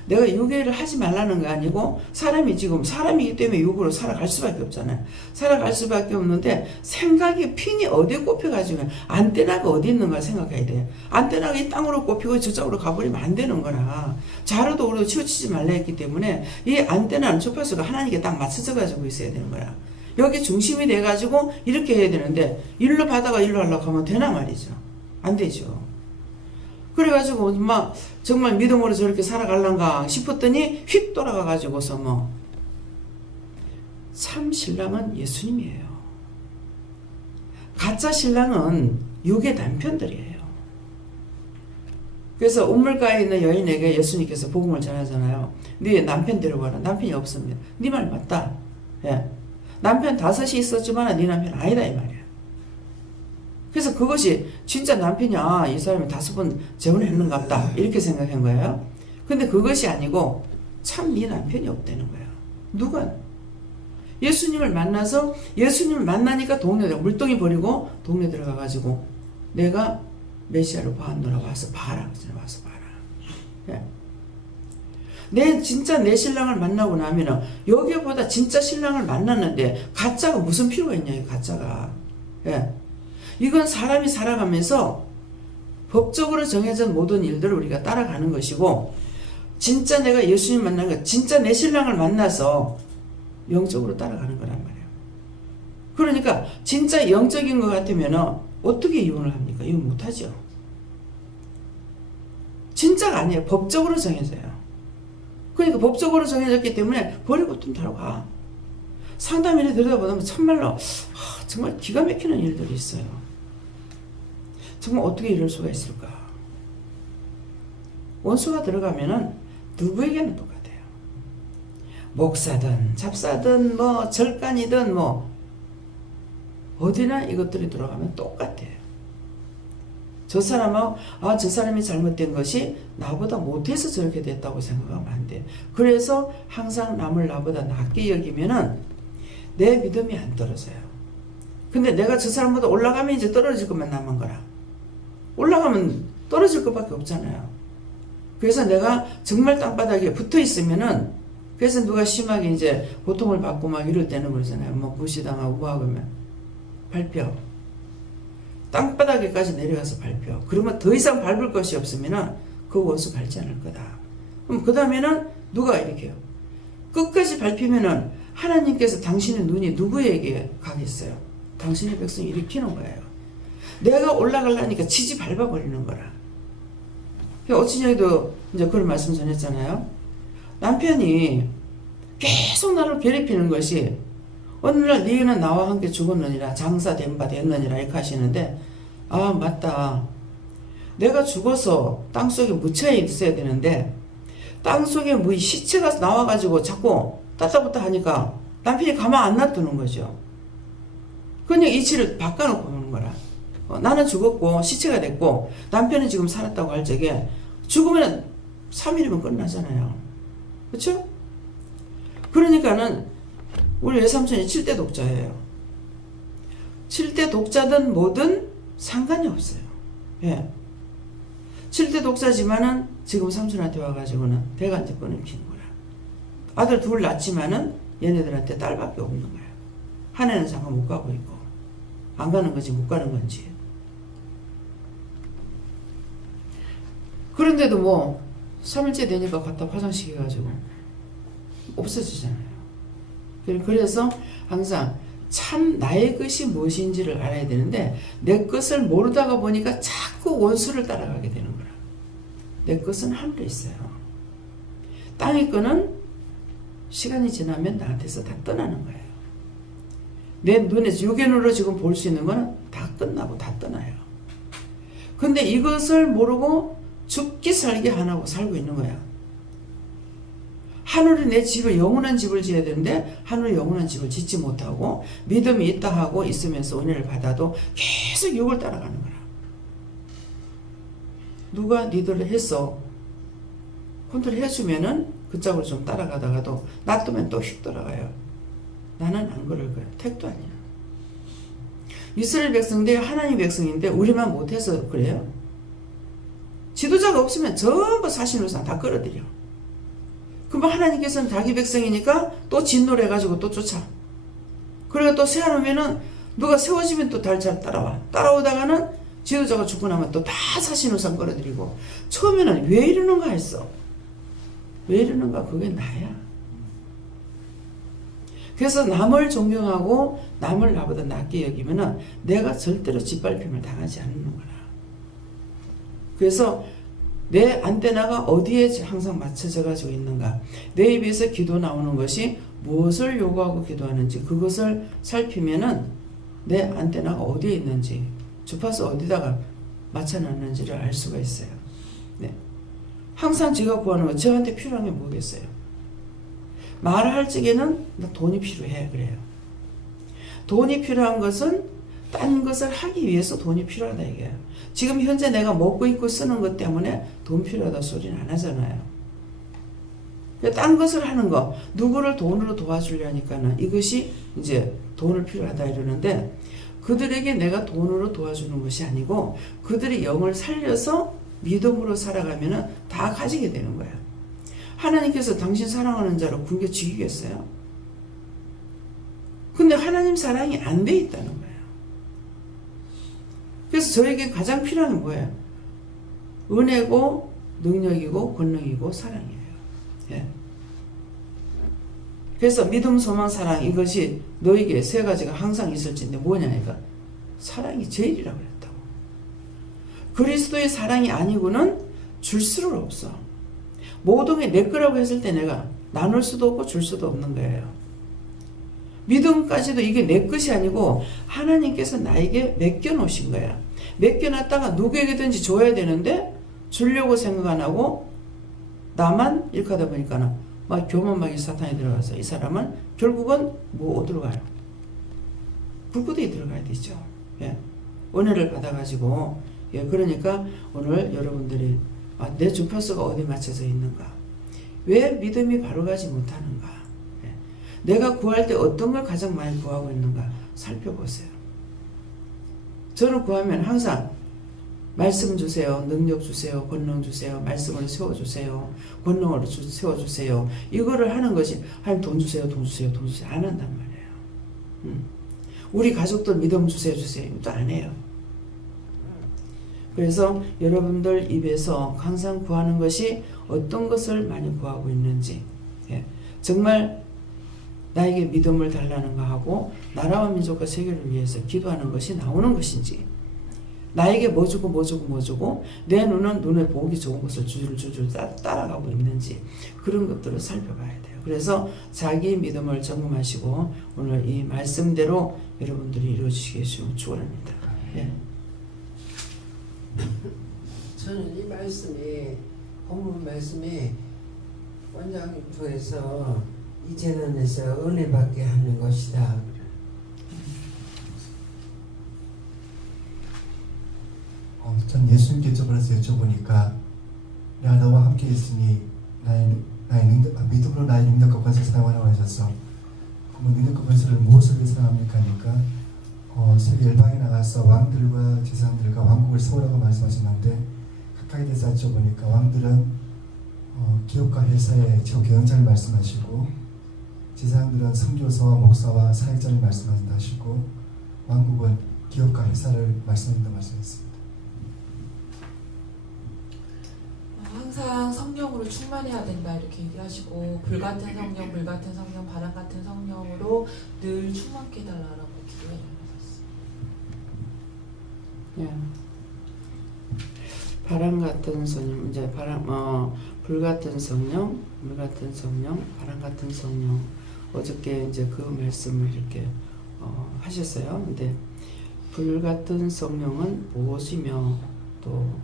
내가 육회를 하지 말라는 거 아니고 사람이기 때문에 육으로 살아갈 수밖에 없잖아요. 살아갈 수밖에 없는데 생각이 핀이 어디에 꼽혀가지고 안테나가 어디 있는가 생각해야 돼요. 안테나가 이 땅으로 꼽히고 저쪽으로 가버리면 안 되는 거라. 좌로도 우로도 치우치지 말라 했기 때문에 이 안테나는 주파수가 하나님께 딱 맞춰져 가지고 있어야 되는 거야. 여기 중심이 돼가지고 이렇게 해야 되는데 일로 받아가 일로 하려고 하면 되나 말이죠. 안 되죠. 그래가지고 정말 믿음으로 저렇게 살아갈란가 싶었더니 휙 돌아가가지고서 참 신랑은 예수님이에요. 가짜 신랑은 육의 남편들이에요. 그래서 우물가에 있는 여인에게 예수님께서 복음을 전하잖아요. 네 남편 데려가라. 남편이 없습니다. 네 말 맞다. 남편 5이 있었지만 네 남편 아니다 이 말이야. 그래서 그것이 진짜 남편이 이 사람이 5번 재혼했는가 보다 이렇게 생각한 거예요. 근데 그것이 아니고 참 네 남편이 없다는 거예요. 누가? 예수님을 만나니까 동네 물동이 버리고 동네 들어가가지고 내가 메시아를 보았노라 와서 봐라. 와서 봐라. 진짜 내 신랑을 만나고 나면은 여기보다 진짜 신랑을 만났는데 가짜가 무슨 필요가 있냐 이 가짜가. 이건 사람이 살아가면서 법적으로 정해진 모든 일들을 우리가 따라가는 것이고 진짜 내가 예수님 만나는 거, 진짜 내 신랑을 만나서 영적으로 따라가는 거란 말이에요. 그러니까 진짜 영적인 것 같으면 어떻게 이혼을 합니까? 이혼 못하죠. 진짜가 아니에요. 법적으로 정해져요. 그러니까 법적으로 정해졌기 때문에 버리고 좀 다르고 가. 상담일에 들여다보면 참말로 정말 기가 막히는 일들이 있어요. 정말 어떻게 이럴 수가 있을까? 원수가 들어가면은 누구에게는 똑같아요. 목사든 잡사든 뭐 절간이든 뭐 어디나 이것들이 들어가면 똑같아요. 저 사람하고 저 사람이 잘못된 것이 나보다 못해서 저렇게 됐다고 생각하면 안 돼요. 그래서 항상 남을 나보다 낮게 여기면은 내 믿음이 안 떨어져요. 근데 내가 저 사람보다 올라가면 이제 떨어질 것만 남은 거라. 올라가면 떨어질 것밖에 없잖아요. 그래서 내가 정말 땅바닥에 붙어 있으면은, 그래서 누가 심하게 이제 고통을 받고 막 이럴 때는 그러잖아요. 뭐 무시당하고 뭐하면 밟혀. 땅바닥에까지 내려가서 밟혀. 그러면 더 이상 밟을 것이 없으면은 그 원수 밟지 않을 거다. 그럼 그 다음에는 누가 이렇게 해요? 끝까지 밟히면은 하나님께서 당신의 눈이 누구에게 가겠어요? 당신의 백성이 일으키는 거예요. 내가 올라가려니까 치지 밟아버리는 거라. 어친이도 이제 그런 말씀 전했잖아요. 남편이 계속 나를 괴롭히는 것이 어느 날 너희는 나와 함께 죽었느니라, 장사 된 바 됐느니라 이렇게 하시는데, 아 맞다. 내가 죽어서 땅속에 묻혀 있어야 되는데 땅속에 뭐 시체가 나와가지고 자꾸 따따붙다 하니까 남편이 가만 안 놔두는 거죠. 그냥 이치를 바꿔놓고 오는 거라. 나는 죽었고 시체가 됐고 남편은 지금 살았다고 할 적에 죽으면 3일이면 끝나잖아요. 그렇죠? 그러니까는 우리 외삼촌이 7대 독자예요. 7대 독자든 뭐든 상관이 없어요. 예. 7대 독자지만은 지금 삼촌한테 와가지고는 대간제 끊임 피는 거라. 아들 둘 낳지만은 얘네들한테 딸밖에 없는 거야. 한 애는 잠깐 못 가고 있고, 안 가는 건지 못 가는 건지. 그런데도 뭐 3일째 되니까 갖다 화장시켜가지고 없어지잖아요. 그래서 항상 참 나의 것이 무엇인지를 알아야 되는데, 내 것을 모르다가 보니까 자꾸 원수를 따라가게 되는 거라. 내 것은 하늘에 있어요. 땅의 거는 시간이 지나면 나한테서 다 떠나는 거예요. 내 눈에 육안으로 지금 볼 수 있는 거는 다 끝나고 다 떠나요. 근데 이것을 모르고 죽기 살기 안 하고 살고 있는 거야. 하늘이 내 집을, 영원한 집을 지어야 되는데 하늘이 영원한 집을 짓지 못하고 믿음이 있다 하고 있으면서 은혜를 받아도 계속 욕을 따라가는 거야. 누가 니들을 해서 컨트롤 해주면은 그 짝으로 좀 따라가다가도 놔두면 또 휙 돌아가요. 나는 안 그럴 거야. 택도 아니야. 이스라엘 백성인데 하나님 백성인데 우리만 못해서 그래요. 지도자가 없으면 전부 사신우상 다 끌어들여. 그러면 하나님께서는 자기 백성이니까 또 진노를 해가지고 또 쫓아. 그리고 또 세워놓으면은 누가 세워지면 또 잘 따라와. 따라오다가는 지도자가 죽고 나면 또 다 사신우상 끌어들이고. 처음에는 왜 이러는가 했어. 왜 이러는가, 그게 나야. 그래서 남을 존경하고 남을 나보다 낮게 여기면은 내가 절대로 짓밟힘을 당하지 않는 거라. 그래서 내 안테나가 어디에 항상 맞춰져 가지고 있는가, 내 입에서 기도 나오는 것이 무엇을 요구하고 기도하는지 그것을 살피면은 내 안테나가 어디에 있는지, 주파수 어디다가 맞춰놨는지를 알 수가 있어요. 네. 항상 제가 구하는 거, 저한테 필요한 게 뭐겠어요? 말을 할 적에는 나 돈이 필요해 그래요. 돈이 필요한 것은 딴 것을 하기 위해서 돈이 필요하다 이게요. 지금 현재 내가 먹고 입고 쓰는 것 때문에 돈 필요하다 소리는 안 하잖아요. 딴 것을 하는 거, 누구를 돈으로 도와주려니까는 이것이 이제 돈을 필요하다 이러는데, 그들에게 내가 돈으로 도와주는 것이 아니고 그들의 영을 살려서 믿음으로 살아가면은 다 가지게 되는 거야. 하나님께서 당신 사랑하는 자로 굶겨 죽이겠어요? 근데 하나님 사랑이 안 돼 있다는 거예요. 그래서 저에게 가장 필요한 게 뭐예요? 은혜고 능력이고 권능이고 사랑이에요. 예. 그래서 믿음, 소망, 사랑 이것이 너에게 세 가지가 항상 있을진데 뭐냐니까 사랑이 제일이라고 그랬다고. 그리스도의 사랑이 아니고는 줄 수를 없어. 모든 게 내 거라고 했을 때 내가 나눌 수도 없고 줄 수도 없는 거예요. 믿음까지도 이게 내 것이 아니고 하나님께서 나에게 맡겨놓으신 거야. 맡겨놨다가 누구에게든지 줘야 되는데 주려고 생각 안 하고 나만 이렇게 하다 보니까 막 교만하게 사탄이 들어가서 이 사람은 결국은 뭐 어디로 가요? 불구덩이 들어가야 되죠. 예. 은혜를 받아가지고 예. 그러니까 오늘 여러분들이 내 주파수가 어디 맞춰져 있는가? 왜 믿음이 바로 가지 못하는가? 예. 내가 구할 때 어떤 걸 가장 많이 구하고 있는가? 살펴보세요. 저는 구하면 항상 말씀 주세요. 능력 주세요. 권능 주세요. 말씀으로 세워주세요. 권능으로 세워주세요. 이거를 하는 것이 하나님 돈 주세요. 돈 주세요. 돈 주세요. 안 한단 말이에요. 우리 가족들 믿음 주세요. 주세요. 이것도 안 해요. 그래서 여러분들 입에서 항상 구하는 것이 어떤 것을 많이 구하고 있는지 예. 정말 나에게 믿음을 달라는 거 하고 나라와 민족과 세계를 위해서 기도하는 것이 나오는 것인지 나에게 뭐 주고 뭐 주고 뭐 주고 내 눈은 눈에 보기 좋은 것을 줄줄 따라가고 있는지 그런 것들을 살펴봐야 돼요. 그래서 자기 믿음을 점검하시고 오늘 이 말씀대로 여러분들이 이루어지시기 축원합니다. 예. 저는 이 말씀이 본문 말씀이 원장님 통해서 이 재단에서 은혜 받게 하는 것이다. 전 예수님께 저번에서 여쭤보니까 내가 너와 함께 있으니 나의 믿음으로 나의 능력과 권세를 사용하라고 하셔서 그러면 능력과 권세를 무엇을 사용합니까? 하니까 세계 열방에 나가서 왕들과 제사장들과 왕국을 세우라고 말씀하셨는데 각각에 대해서 여쭤보니까 왕들은 기업가 회사의 최고 경영자를 말씀하시고 제사장들은 선교사와 목사와 사역자를 말씀하신다 하시고 왕국은 기업가 회사를 말씀하신다 말씀했습니다. 항상 성령으로 충만해야 된다 이렇게 얘기하시고 불같은 성령, 불같은 성령, 바람 같은 성령으로 늘 충만케 해달라고 기도해 주셨어요. 예. 바람 같은 성령, 이제 불 같은 성령, 물 같은 성령, 바람 같은 성령. 어저께 이제 그 말씀을 이렇게 하셨어요. 근데 불 같은 성령은 무엇이며 또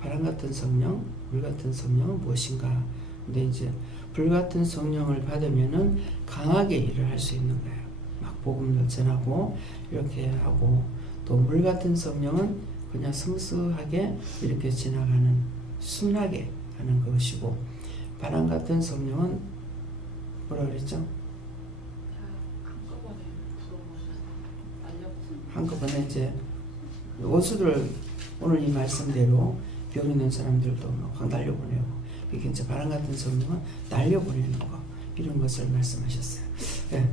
바람 같은 성령, 물 같은 성령은 무엇인가? 근데 이제 불 같은 성령을 받으면은 강하게 일을 할 수 있는 거예요. 막 복음을 전하고 이렇게 하고 또 물 같은 성령은 그냥 스무스하게 이렇게 지나가는 순하게 하는 것이고 바람 같은 성령은 뭐라 그랬죠? 한꺼번에 이제 원수들 오늘 이 말씀대로 병 있는 사람들도 확 날려보내고 이게 이제 바람 같은 성령은 날려보내는 거 이런 것을 말씀하셨어요. 네.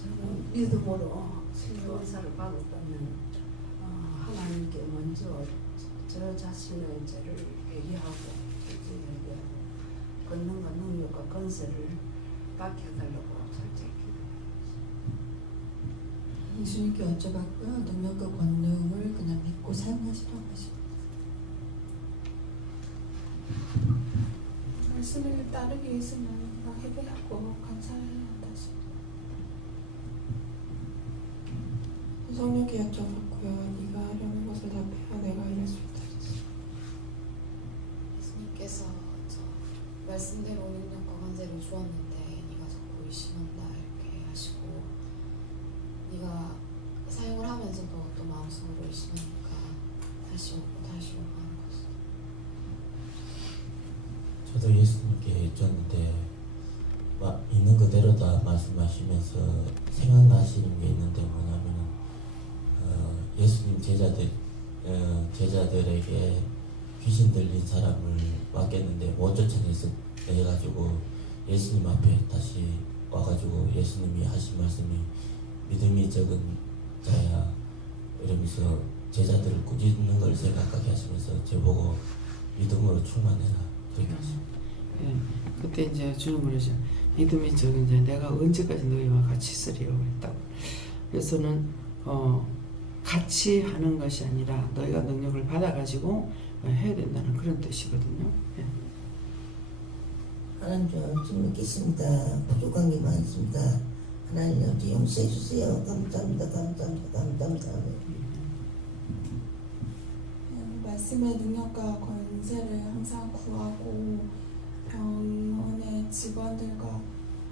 저는 믿음으로 신령사를 받았다면 하나님께 먼저 저 자신의 죄를 회개하고 권능과 능력과 권세를 받게 해달라고 절제 기도합니다. 예수님께 여쭤봤고요. 능력과 권능을 그냥 믿고 사용하시라고 하십니다. 말씀을 따르기 위해서는 회개하고 감사해야 한다. 성령께 여쭤봤고요. 네가 하려는 것을 답해야 내가 이룰 수 있다. 예수님께서 말씀대로 능력과 권세를 주었는데 네가 자꾸 의심한다 이렇게 하시고 네가 사용을 하면서도 또 마음속으로 의심하니까 다시 오고 다시 오고 하는 것이다. 저도 예수님께 여쭈었는데 있는 그대로 다 말씀하시면서 생각나시는 게 있는데 뭐냐면은 예수님 제자들에게 귀신 들린 사람을 맡겼는데 못 쫓아내가지고 예수님 앞에 다시 와가지고 예수님이 하신 말씀이 믿음이 적은 자야 이러면서 제자들을 꾸짖는 걸 생각하게 하시면서 저보고 믿음으로 충만해라 그렇게 하십니다. 예. 그때 이제 주님 그러죠. 믿음이 적은 이제 내가 언제까지 너희와 같이 있으리라고 했다고. 그래서는 같이 하는 것이 아니라 너희가 능력을 받아가지고 해야 된다는 그런 뜻이거든요. 예. 하나님 좀 믿겠습니다. 부족한 게 많습니다. 하나님 좀 용서해 주세요. 감사합니다. 말씀의 능력과 권세를 항상 구하고 병원의 직원들과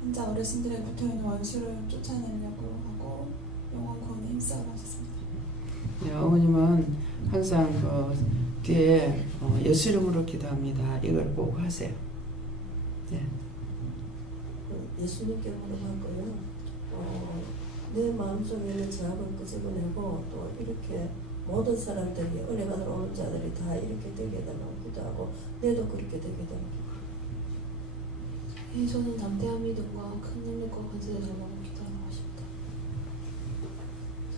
환자 어르신들의 붙어있는 원수를 쫓아내려고 하고 영원 구원에 힘써가셨습니다. 네, 어머님은 항상 뒤에 예수 이름으로 기도합니다. 이걸 꼭 하세요. 네. 예수님께 물어봤고요. 내 마음속에는 죄악을 끄집어내고 또 이렇게 모든 사람들이 은혜 받으러 오는 자들이 다 이렇게 되게 해달라고 기도하고 내도 그렇게 되게 해달라고. 네, 저는 담대한 믿음과 큰 능력과 권세를 달라고 기도하는 것입니다.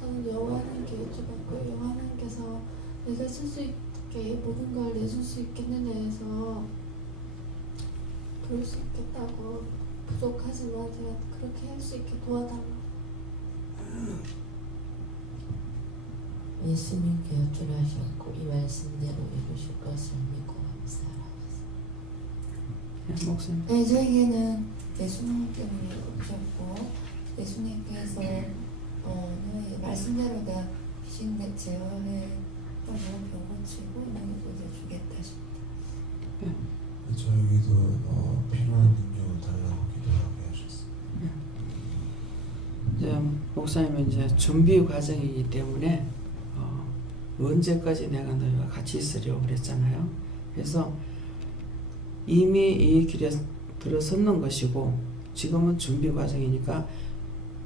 저는 여호와 하나님께 여쭤봤고요. 여호와 하나님께서 내가 쓸 수 있게 모든 걸 내줄 수 있겠느냐 해서 도울 수 있겠다고 부족하지만 제가 그렇게 할 수 있게 도와달라고. 예수님께 여쭈하셨고 이 말씀대로 이루실 것을 믿고 감사합니다. 네, 목사님. 네, 저에게는 예수님 때문에 오셨고 예수님께서 너의 말씀대로다 귀신 제어해 병 고치고 너에게 이제 주겠다 싶다. 저에게도 필요한 능력을 달라고 기도하게 하셨습니다. 이제 목사님은 이제 준비 과정이기 때문에 언제까지 내가 너희와 같이 있으려고 그랬잖아요. 그래서 이미 이 길에 들어섰는 것이고 지금은 준비 과정이니까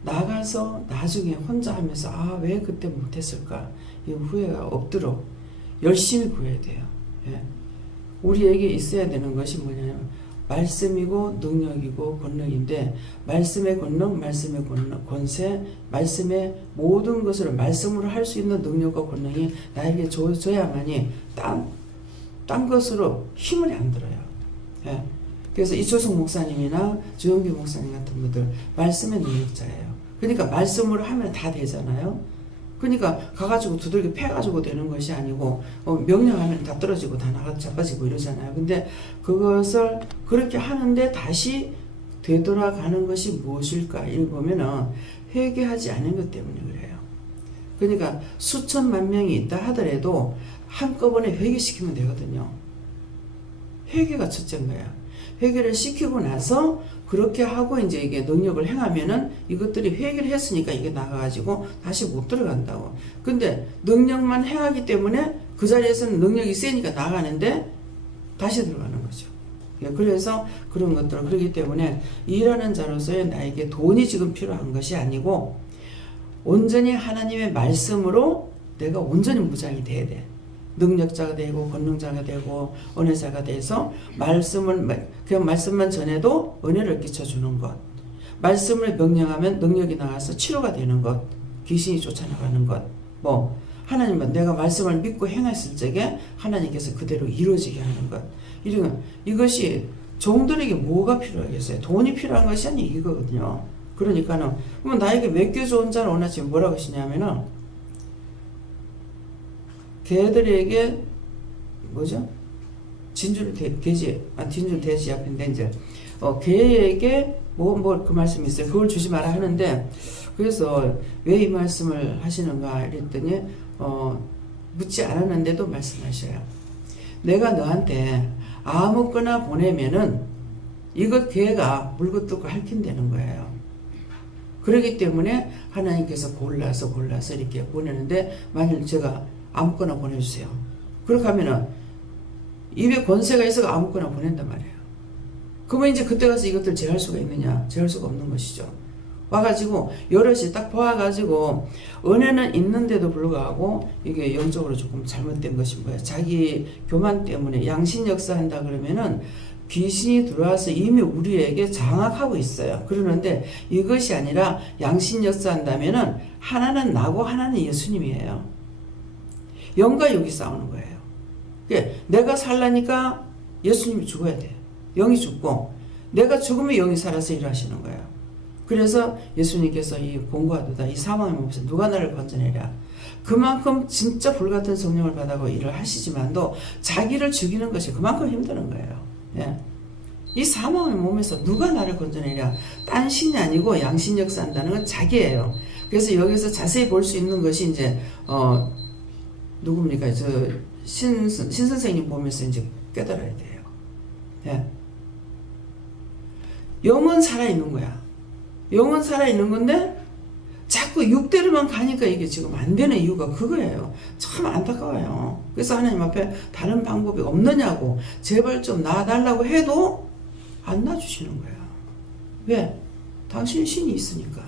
나가서 나중에 혼자 하면서 왜 그때 못했을까 이 후회가 없도록 열심히 구해야 돼요. 예. 우리에게 있어야 되는 것이 뭐냐면 말씀이고 능력이고 권능인데 말씀의 권능, 말씀의 권세, 말씀의 모든 것을 말씀으로 할 수 있는 능력과 권능이 나에게 줘야만이 딴 것으로 힘을 안 들어요. 예. 그래서 이초성 목사님이나 주영기 목사님 같은 분들 말씀의 능력자예요. 그러니까 말씀으로 하면 다 되잖아요. 그러니까 가가지고 두들겨 패가지고 되는 것이 아니고 명령하면 다 떨어지고 다 나가 자빠지고 이러잖아요. 근데 그것을 그렇게 하는데 다시 되돌아가는 것이 무엇일까? 이걸 보면은 회개하지 않은 것 때문에 그래요. 그러니까 수천만 명이 있다 하더라도 한꺼번에 회개시키면 되거든요. 회개가 첫째인 거야. 회개를 시키고 나서 그렇게 하고 이제 이게 능력을 행하면은 이것들이 회개를 했으니까 이게 나가가지고 다시 못 들어간다고. 근데 능력만 행하기 때문에 그 자리에서는 능력이 세니까 나가는데 다시 들어가는 거죠. 그래서 그런 것들은 그렇기 때문에 일하는 자로서의 나에게 돈이 지금 필요한 것이 아니고 온전히 하나님의 말씀으로 내가 온전히 무장이 돼야 돼. 능력자가 되고 권능자가 되고 은혜자가 돼서 그냥 말씀만 전해도 은혜를 끼쳐주는 것, 말씀을 명령하면 능력이 나와서 치료가 되는 것, 귀신이 쫓아나가는 것, 하나님은 내가 말씀을 믿고 행했을 적에 하나님께서 그대로 이루어지게 하는 것, 이것이 종들에게 뭐가 필요하겠어요? 돈이 필요한 것이 아니 이거거든요. 그러니까는 그러면 나에게 맡겨준 자를 원하시면 뭐라고 하시냐면은 걔들에게 진주를 돼지 앞인데 이제 걔에게 그 말씀이 있어요. 그걸 주지 마라 하는데 그래서 왜 이 말씀을 하시는가 이랬더니 묻지 않았는데도 말씀하셔요. 내가 너한테 아무거나 보내면은 이것 걔가 물고 뜯고 핥힌다는 거예요. 그렇기 때문에 하나님께서 골라서 이렇게 보내는데 만일 제가 아무거나 보내주세요. 그렇게 하면은 입에 권세가 있어서 아무거나 보낸단 말이에요. 그러면 이제 그때 가서 이것들 제할 수가 있느냐? 제할 수가 없는 것이죠. 와가지고 여럿이 딱 보아가지고 은혜는 있는데도 불구하고 이게 영적으로 조금 잘못된 것인 거예요. 자기 교만 때문에 양신 역사한다 그러면은 귀신이 들어와서 이미 우리에게 장악하고 있어요. 그러는데 이것이 아니라 양신 역사한다면은 하나는 나고 하나는 예수님이에요. 영과 육이 싸우는 거예요. 내가 살라니까 예수님이 죽어야 돼. 영이 죽고 내가 죽으면 영이 살아서 일하시는 거예요. 그래서 예수님께서 이 공고하도다 이 사망의 몸에서 누가 나를 건져내랴. 그만큼 진짜 불같은 성령을 받아고 일을 하시지만도 자기를 죽이는 것이 그만큼 힘드는 거예요. 예. 이 사망의 몸에서 누가 나를 건져내랴. 딴 신이 아니고 양신 역사한다는 건 자기예요. 그래서 여기서 자세히 볼 수 있는 것이 이제 누굽니까? 신 선생님 보면서 이제 깨달아야 돼요. 예. 영은 살아있는 거야. 영은 살아있는 건데 자꾸 육대로만 가니까 이게 지금 안 되는 이유가 그거예요. 참 안타까워요. 그래서 하나님 앞에 다른 방법이 없느냐고 제발 좀 놔달라고 해도 안 놔주시는 거야. 왜? 당신 신이 있으니까.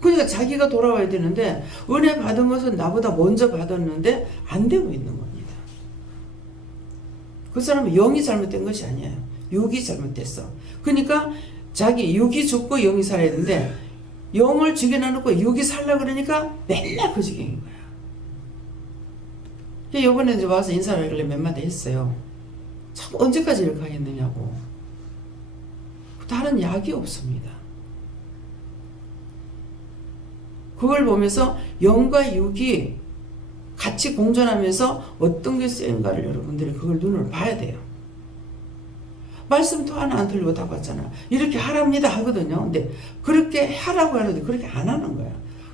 그러니까 자기가 돌아와야 되는데 은혜 받은 것은 나보다 먼저 받았는데 안 되고 있는 겁니다. 그 사람은 영이 잘못된 것이 아니에요. 육이 잘못됐어. 그러니까 자기 육이 죽고 영이 살아야 되는데 영을 죽여놔놓고 육이 살라 그러니까 맨날 그 지경인 거야. 이번에 이제 와서 인사를 하길래 몇 마디 했어요. 참 언제까지 이렇게 하겠느냐고. 다른 약이 없습니다. 그걸 보면서 영과 육이 같이 공존하면서 어떤 게 쓰인가를 여러분들이 그걸 눈을 봐야 돼요. 말씀도 하나 안 틀리고 다 봤잖아. 이렇게 하랍니다 하거든요. 근데 그렇게 하라고 하는데 그렇게 안 하는 거야.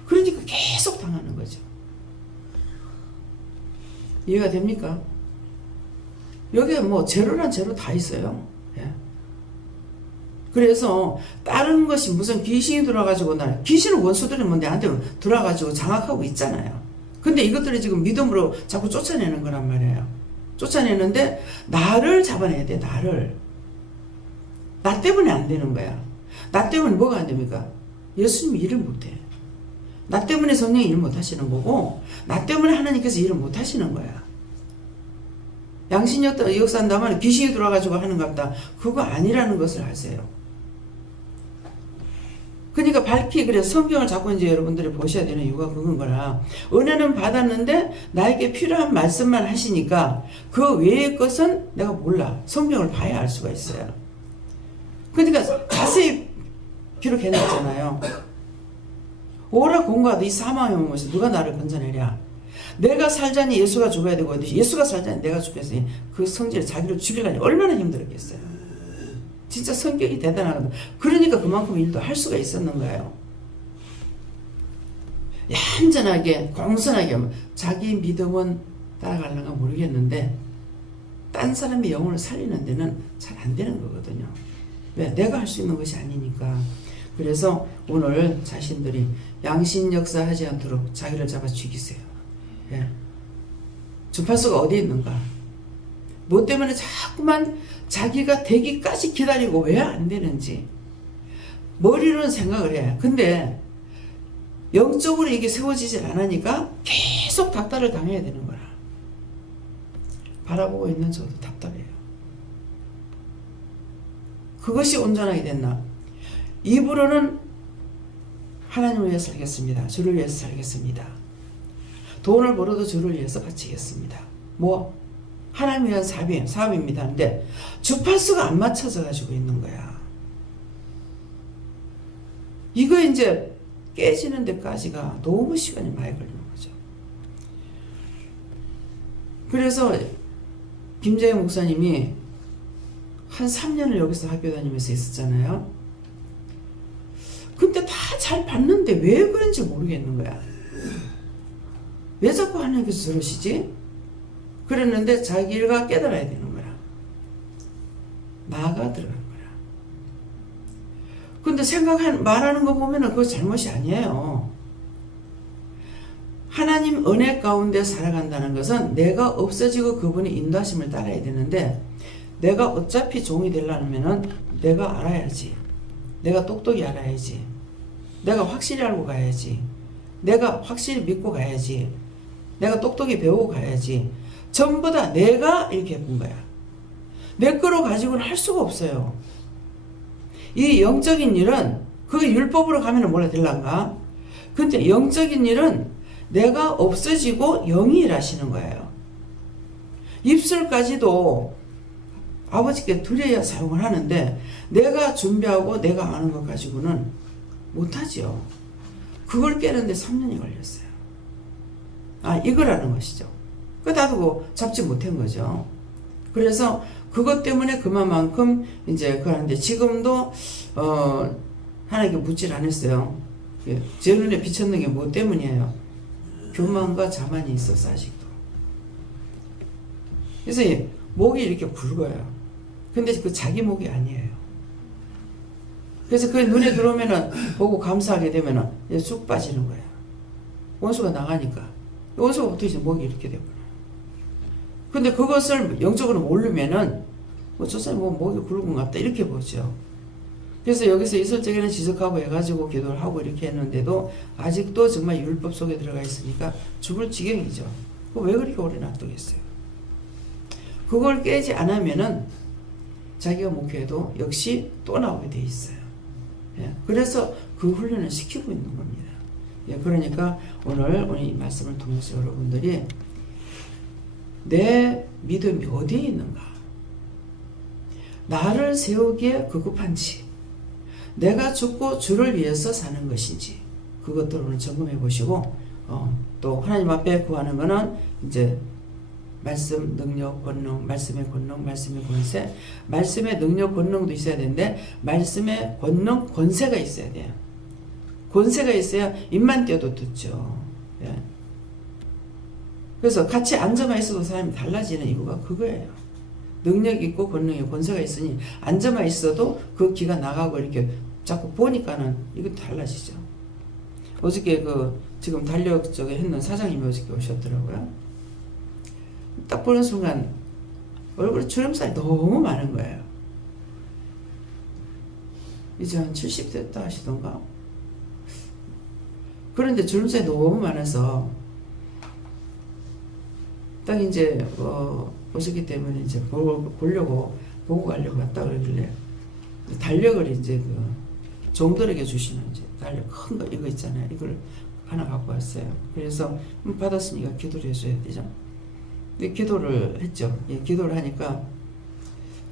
그러니까 계속 당하는 거죠. 이해가 됩니까? 여기에 뭐 제로란 제로 다 있어요. 예. 그래서 다른 것이 무슨 귀신이 들어가지고 귀신은 원수들이 뭐 내한테 들어가지고 장악하고 있잖아요. 근데 이것들이 지금 믿음으로 자꾸 쫓아내는 거란 말이에요. 쫓아내는데 나를 잡아내야 돼. 나 때문에 안 되는 거야. 나 때문에 뭐가 안 됩니까? 예수님이 일을 못해. 나 때문에 성령이 일을 못하시는 거고 나 때문에 하나님께서 일을 못하시는 거야. 양신 역사한다면 귀신이 들어와가지고 하는 것 같다. 그거 아니라는 것을 아세요. 그러니까 밝히 그래서 성경을 자꾸 이제 여러분들이 보셔야 되는 이유가 그건 거라. 은혜는 받았는데 나에게 필요한 말씀만 하시니까 그 외의 것은 내가 몰라. 성경을 봐야 알 수가 있어요. 그러니까 자세히 기록해놨잖아요. 오라 공고하다 이 사망의 몸에서 누가 나를 건져내랴. 내가 살자니 예수가 죽어야 되고 예수가 살자니 내가 죽겠으니 그 성질을 자기를 죽이려니 얼마나 힘들었겠어요. 진짜 성격이 대단하거든. 그러니까 그만큼 일도 할 수가 있었는 거예요. 얌전하게 공손하게 자기 믿음은 따라가려가 모르겠는데 딴 사람의 영혼을 살리는 데는 잘 안 되는 거거든요. 왜? 내가 할 수 있는 것이 아니니까. 그래서 오늘 자신들이 양신 역사하지 않도록 자기를 잡아 죽이세요. 예. 주파수가 어디에 있는가? 뭐 때문에 자꾸만 자기가 되기까지 기다리고 왜 안 되는지 머리로는 생각을 해. 근데 영적으로 이게 세워지질 않으니까 계속 닥달을 당해야 되는 거라. 바라보고 있는 저도 답답해요. 그것이 온전하게 됐나? 입으로는 하나님을 위해서 살겠습니다. 주를 위해서 살겠습니다. 돈을 벌어도 주를 위해서 바치겠습니다. 뭐? 하나님을 위한 사업입니다. 근데 주파수가 안 맞춰져 가지고 있는 거야. 이거 이제 깨지는 데까지가 너무 시간이 많이 걸리는 거죠. 그래서 김재영 목사님이 한 3년을 여기서 학교 다니면서 있었잖아요. 근데 다 잘 봤는데 왜 그런지 모르겠는 거야. 왜 자꾸 하나님께서 저러시지? 그랬는데 자기가 깨달아야 되는 거야. 나가 들어간 거야. 근데 말하는 거 보면은 그거 잘못이 아니에요. 하나님 은혜 가운데 살아간다는 것은 내가 없어지고 그분의 인도하심을 따라야 되는데 내가 어차피 종이 되려면은 내가 알아야지. 내가 똑똑히 알아야지. 내가 확실히 알고 가야지. 내가 확실히 믿고 가야지. 내가 똑똑히 배우고 가야지. 전부 다 내가 이렇게 해본 거야. 내 거로 가지고는 할 수가 없어요. 이 영적인 일은 그게 율법으로 가면 뭐라 될란가? 근데 영적인 일은 내가 없어지고 영이 일하시는 거예요. 입술까지도 아버지께 드려야 사용을 하는데 내가 준비하고 내가 아는 것 가지고는 못하죠. 그걸 깨는데 3년이 걸렸어요. 이거라는 것이죠. 나도 잡지 못한 거죠. 그래서 그것 때문에 그만큼 이제 그러는데 지금도 하나님께 묻질 않았어요. 제 눈에 비쳤는 게 뭐 때문이에요? 교만과 자만이 있어서 아직도. 그래서 목이 이렇게 굵어요. 근데 그 자기 목이 아니에요. 그래서 그 눈에 들어오면은 보고 감사하게 되면은 쑥 빠지는 거야. 원수가 나가니까. 원수가 이제 목이 이렇게 되고. 근데 그것을 영적으로 모르면은 저 사람이 목이 굵은 것 같다 이렇게 보죠. 그래서 여기서 이설적에는 지적하고 해가지고 기도를 하고 이렇게 했는데도 아직도 정말 율법 속에 들어가 있으니까 죽을 지경이죠. 왜 그렇게 오래 놔두겠어요? 그걸 깨지 않으면은 자기가 목회해도 역시 또 나오게 돼 있어요. 그래서 그 훈련을 시키고 있는 겁니다. 그러니까 오늘 이 말씀을 통해서 여러분들이 내 믿음이 어디에 있는가? 나를 세우기에 급급한지, 내가 죽고 주를 위해서 사는 것인지, 그것들을 오늘 점검해 보시고, 또 하나님 앞에 구하는 거는 이제 말씀, 능력, 권능, 말씀의 권능, 말씀의 권세, 말씀의 능력, 권능도 있어야 되는데, 말씀의 권능, 권세가 있어야 돼요. 권세가 있어야 입만 떼어도 듣죠. 그래서 같이 앉아만 있어도 사람이 달라지는 이유가 그거예요. 능력 있고 권능이 권세가 있으니 앉아만 있어도 그 기가 나가고 이렇게 자꾸 보니까는 이거 달라지죠. 어저께 지금 달력 쪽에 했는 사장님이 어저께 오셨더라고요. 딱 보는 순간 얼굴에 주름살이 너무 많은 거예요. 이제 한 70 됐다 하시던가. 그런데 주름살이 너무 많아서 딱 이제 오셨기 때문에 이제 보려고 보고 가려고 왔다 그러길래 달력을 이제 종들에게 주시는 이제 달력 큰 거 이거 있잖아요. 이걸 하나 갖고 왔어요. 그래서 받았으니까 기도를 해줘야 되죠. 근데 기도를 했죠. 기도를 하니까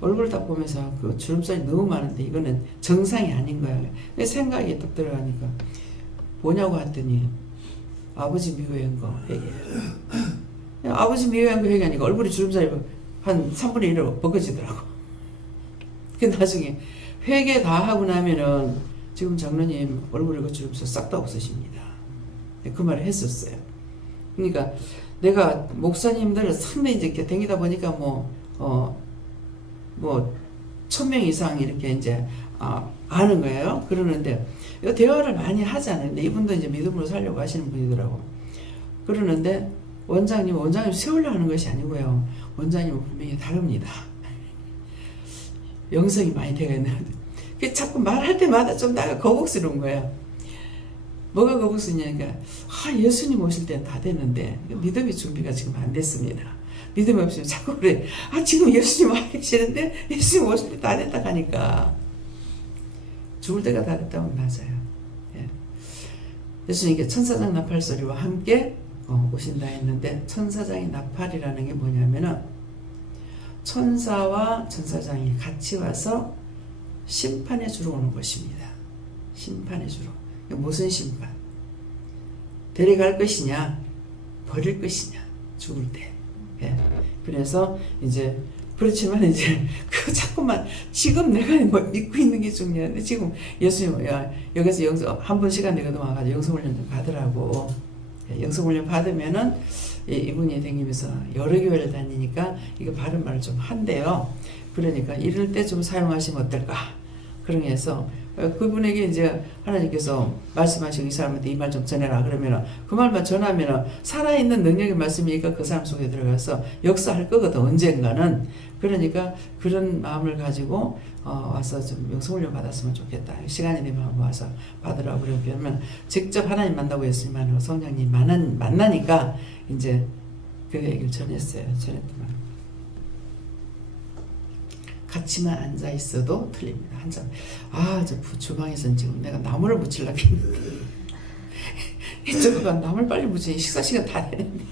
얼굴을 딱 보면서 그 주름살이 너무 많은데 이거는 정상이 아닌 거야. 생각이 딱 들어가니까 뭐냐고 했더니 아버지 미워한 거 얘기해요. 아버지 미워한 거 얘기하니까 얼굴이 주름살이 한 3분의 1로 벗겨지더라고. 그 나중에 회개 다 하고 나면은 지금 장로님 얼굴에 그 주름살 싹 다 없으십니다. 그 말을 했었어요. 그러니까 내가 목사님들을 상당히 이렇게 댕기다 보니까 뭐 1000명 이상 이렇게 이제 아는 거예요. 그러는데 대화를 많이 하잖아요. 근데 이분도 이제 믿음으로 살려고 하시는 분이더라고. 그러는데 원장님 세우려 하는 것이 아니고요. 원장님은 분명히 다릅니다. 영성이 많이 되어 있는데 자꾸 말할 때마다 좀 나가 거북스러운 거야. 뭐가 거북스냐니까 예수님 오실 때는 다 됐는데 믿음의 준비가 지금 안 됐습니다. 믿음이 없으면 자꾸 그래. 지금 예수님 와 계시는데 예수님 오실 때 다 됐다 하니까 죽을 때가 다 됐다면 맞아요. 예수님께 천사장 나팔 소리와 함께 오신다 했는데 천사장의 나팔이라는 게 뭐냐면은 천사와 천사장이 같이 와서 심판해 주러 오는 것입니다. 심판해 주러. 무슨 심판? 데려갈 것이냐 버릴 것이냐 죽을 때. 그래서 이제 그렇지만 이제 자꾸만 지금 내가 믿고 있는 게 중요한데 지금 예수님 여기서 한 번 시간 내가 와가지고 영성훈련 좀 받으라고. 영성훈련 받으면은 이분이 다니면서 여러 교회를 다니니까 이거 바른 말을 좀 한대요. 그러니까 이럴 때 좀 사용하시면 어떨까? 그러게 해서 그분에게 이제 하나님께서 말씀하시고 이 사람한테 이 말 좀 전해라 그러면은 그 말만 전하면은 살아있는 능력의 말씀이니까 그 사람 속에 들어가서 역사할 거거든 언젠가는. 그러니까 그런 마음을 가지고 와서 좀 영성훈련 받았으면 좋겠다. 시간이 되면 한번 와서 받으라고 그러면 직접 하나님 만나고 예수님 성령님 만나니까 이제 그 얘기를 전했어요. 전했더만 같이만 앉아 있어도 틀립니다. 한참 저 주방에서는 지금 내가 나무를 묻히려고 했는데 이쪽가 나무를 빨리 묻히니 식사 시간 다 되는데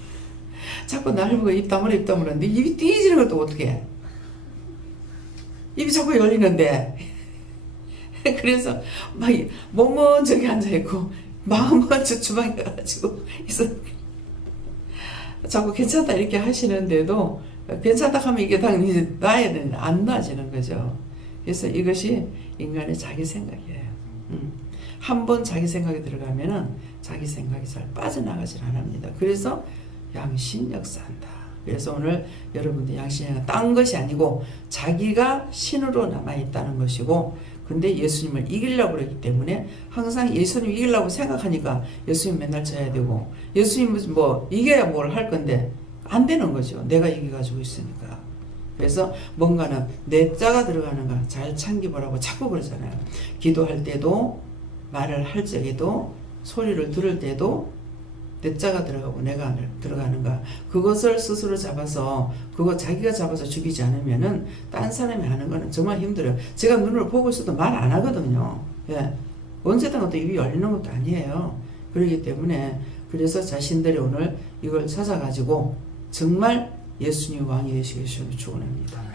자꾸 나를 보고 입 다물어 하는데 입이 띄지는 것도 어떻게 해? 입이 자꾸 열리는데 그래서 막 몸은 저기 앉아있고 마음은 저 주방에 가가지고 있어. 자꾸 괜찮다 이렇게 하시는데도 괜찮다 하면 이게 당연히 나야 되는데 안 나아지는 거죠. 그래서 이것이 인간의 자기 생각이에요. 한번 자기 생각이 들어가면은 자기 생각이 잘 빠져나가질 않습니다. 그래서 양심 역사한다. 그래서 오늘 여러분들 양심이 딴 것이 아니고 자기가 신으로 남아있다는 것이고, 근데 예수님을 이기려고 그러기 때문에 항상 예수님 이기려고 생각하니까 예수님 맨날 져야 되고, 예수님은 뭐 이겨야 뭘 할 건데 안 되는 거죠. 내가 이겨가지고 있으니까. 그래서 뭔가는 내 자가 들어가는가 잘 참기보라고 자꾸 그러잖아요. 기도할 때도 말을 할 적에도 소리를 들을 때도 내 자가 들어가고 내가 들어가는가, 그것을 스스로 잡아서 그거 자기가 잡아서 죽이지 않으면은 딴 사람이 하는 거는 정말 힘들어요. 제가 눈으로 보고 있어도 말 안 하거든요. 예. 언제든가 또 입이 열리는 것도 아니에요. 그렇기 때문에 그래서 자신들이 오늘 이걸 찾아가지고 정말 예수님 왕이 되시기 위해서 축원합니다.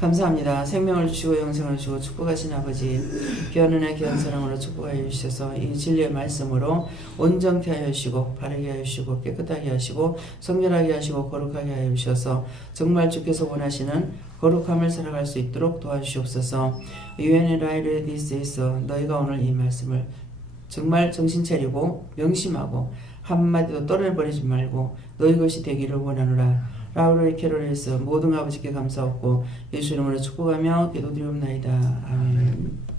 감사합니다. 생명을 주시고 영생을 주시고 축복하신 아버지, 귀한 은혜 귀한 사랑으로 축복하여 주셔서 이 진리의 말씀으로 온전케 하여 주시고 바르게 하여 주시고 깨끗하게 하시고 성결하게 하시고 거룩하게 하여 주셔서 정말 주께서 원하시는 거룩함을 살아갈 수 있도록 도와주시옵소서. 유엔의 라이를 디스에서 너희가 오늘 이 말씀을 정말 정신 차리고 명심하고 한마디도 떨어버리지 말고 너희 것이 되기를 원하노라. 라우르의 캐롤에서 모든 아버지께 감사하고 예수 이름으로 축복하며 기도드리옵나이다. 아멘.